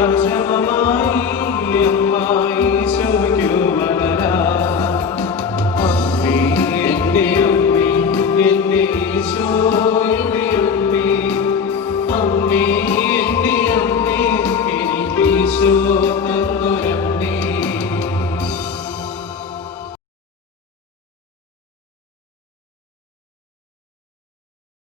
ആശ്രമമായി അമ്മായി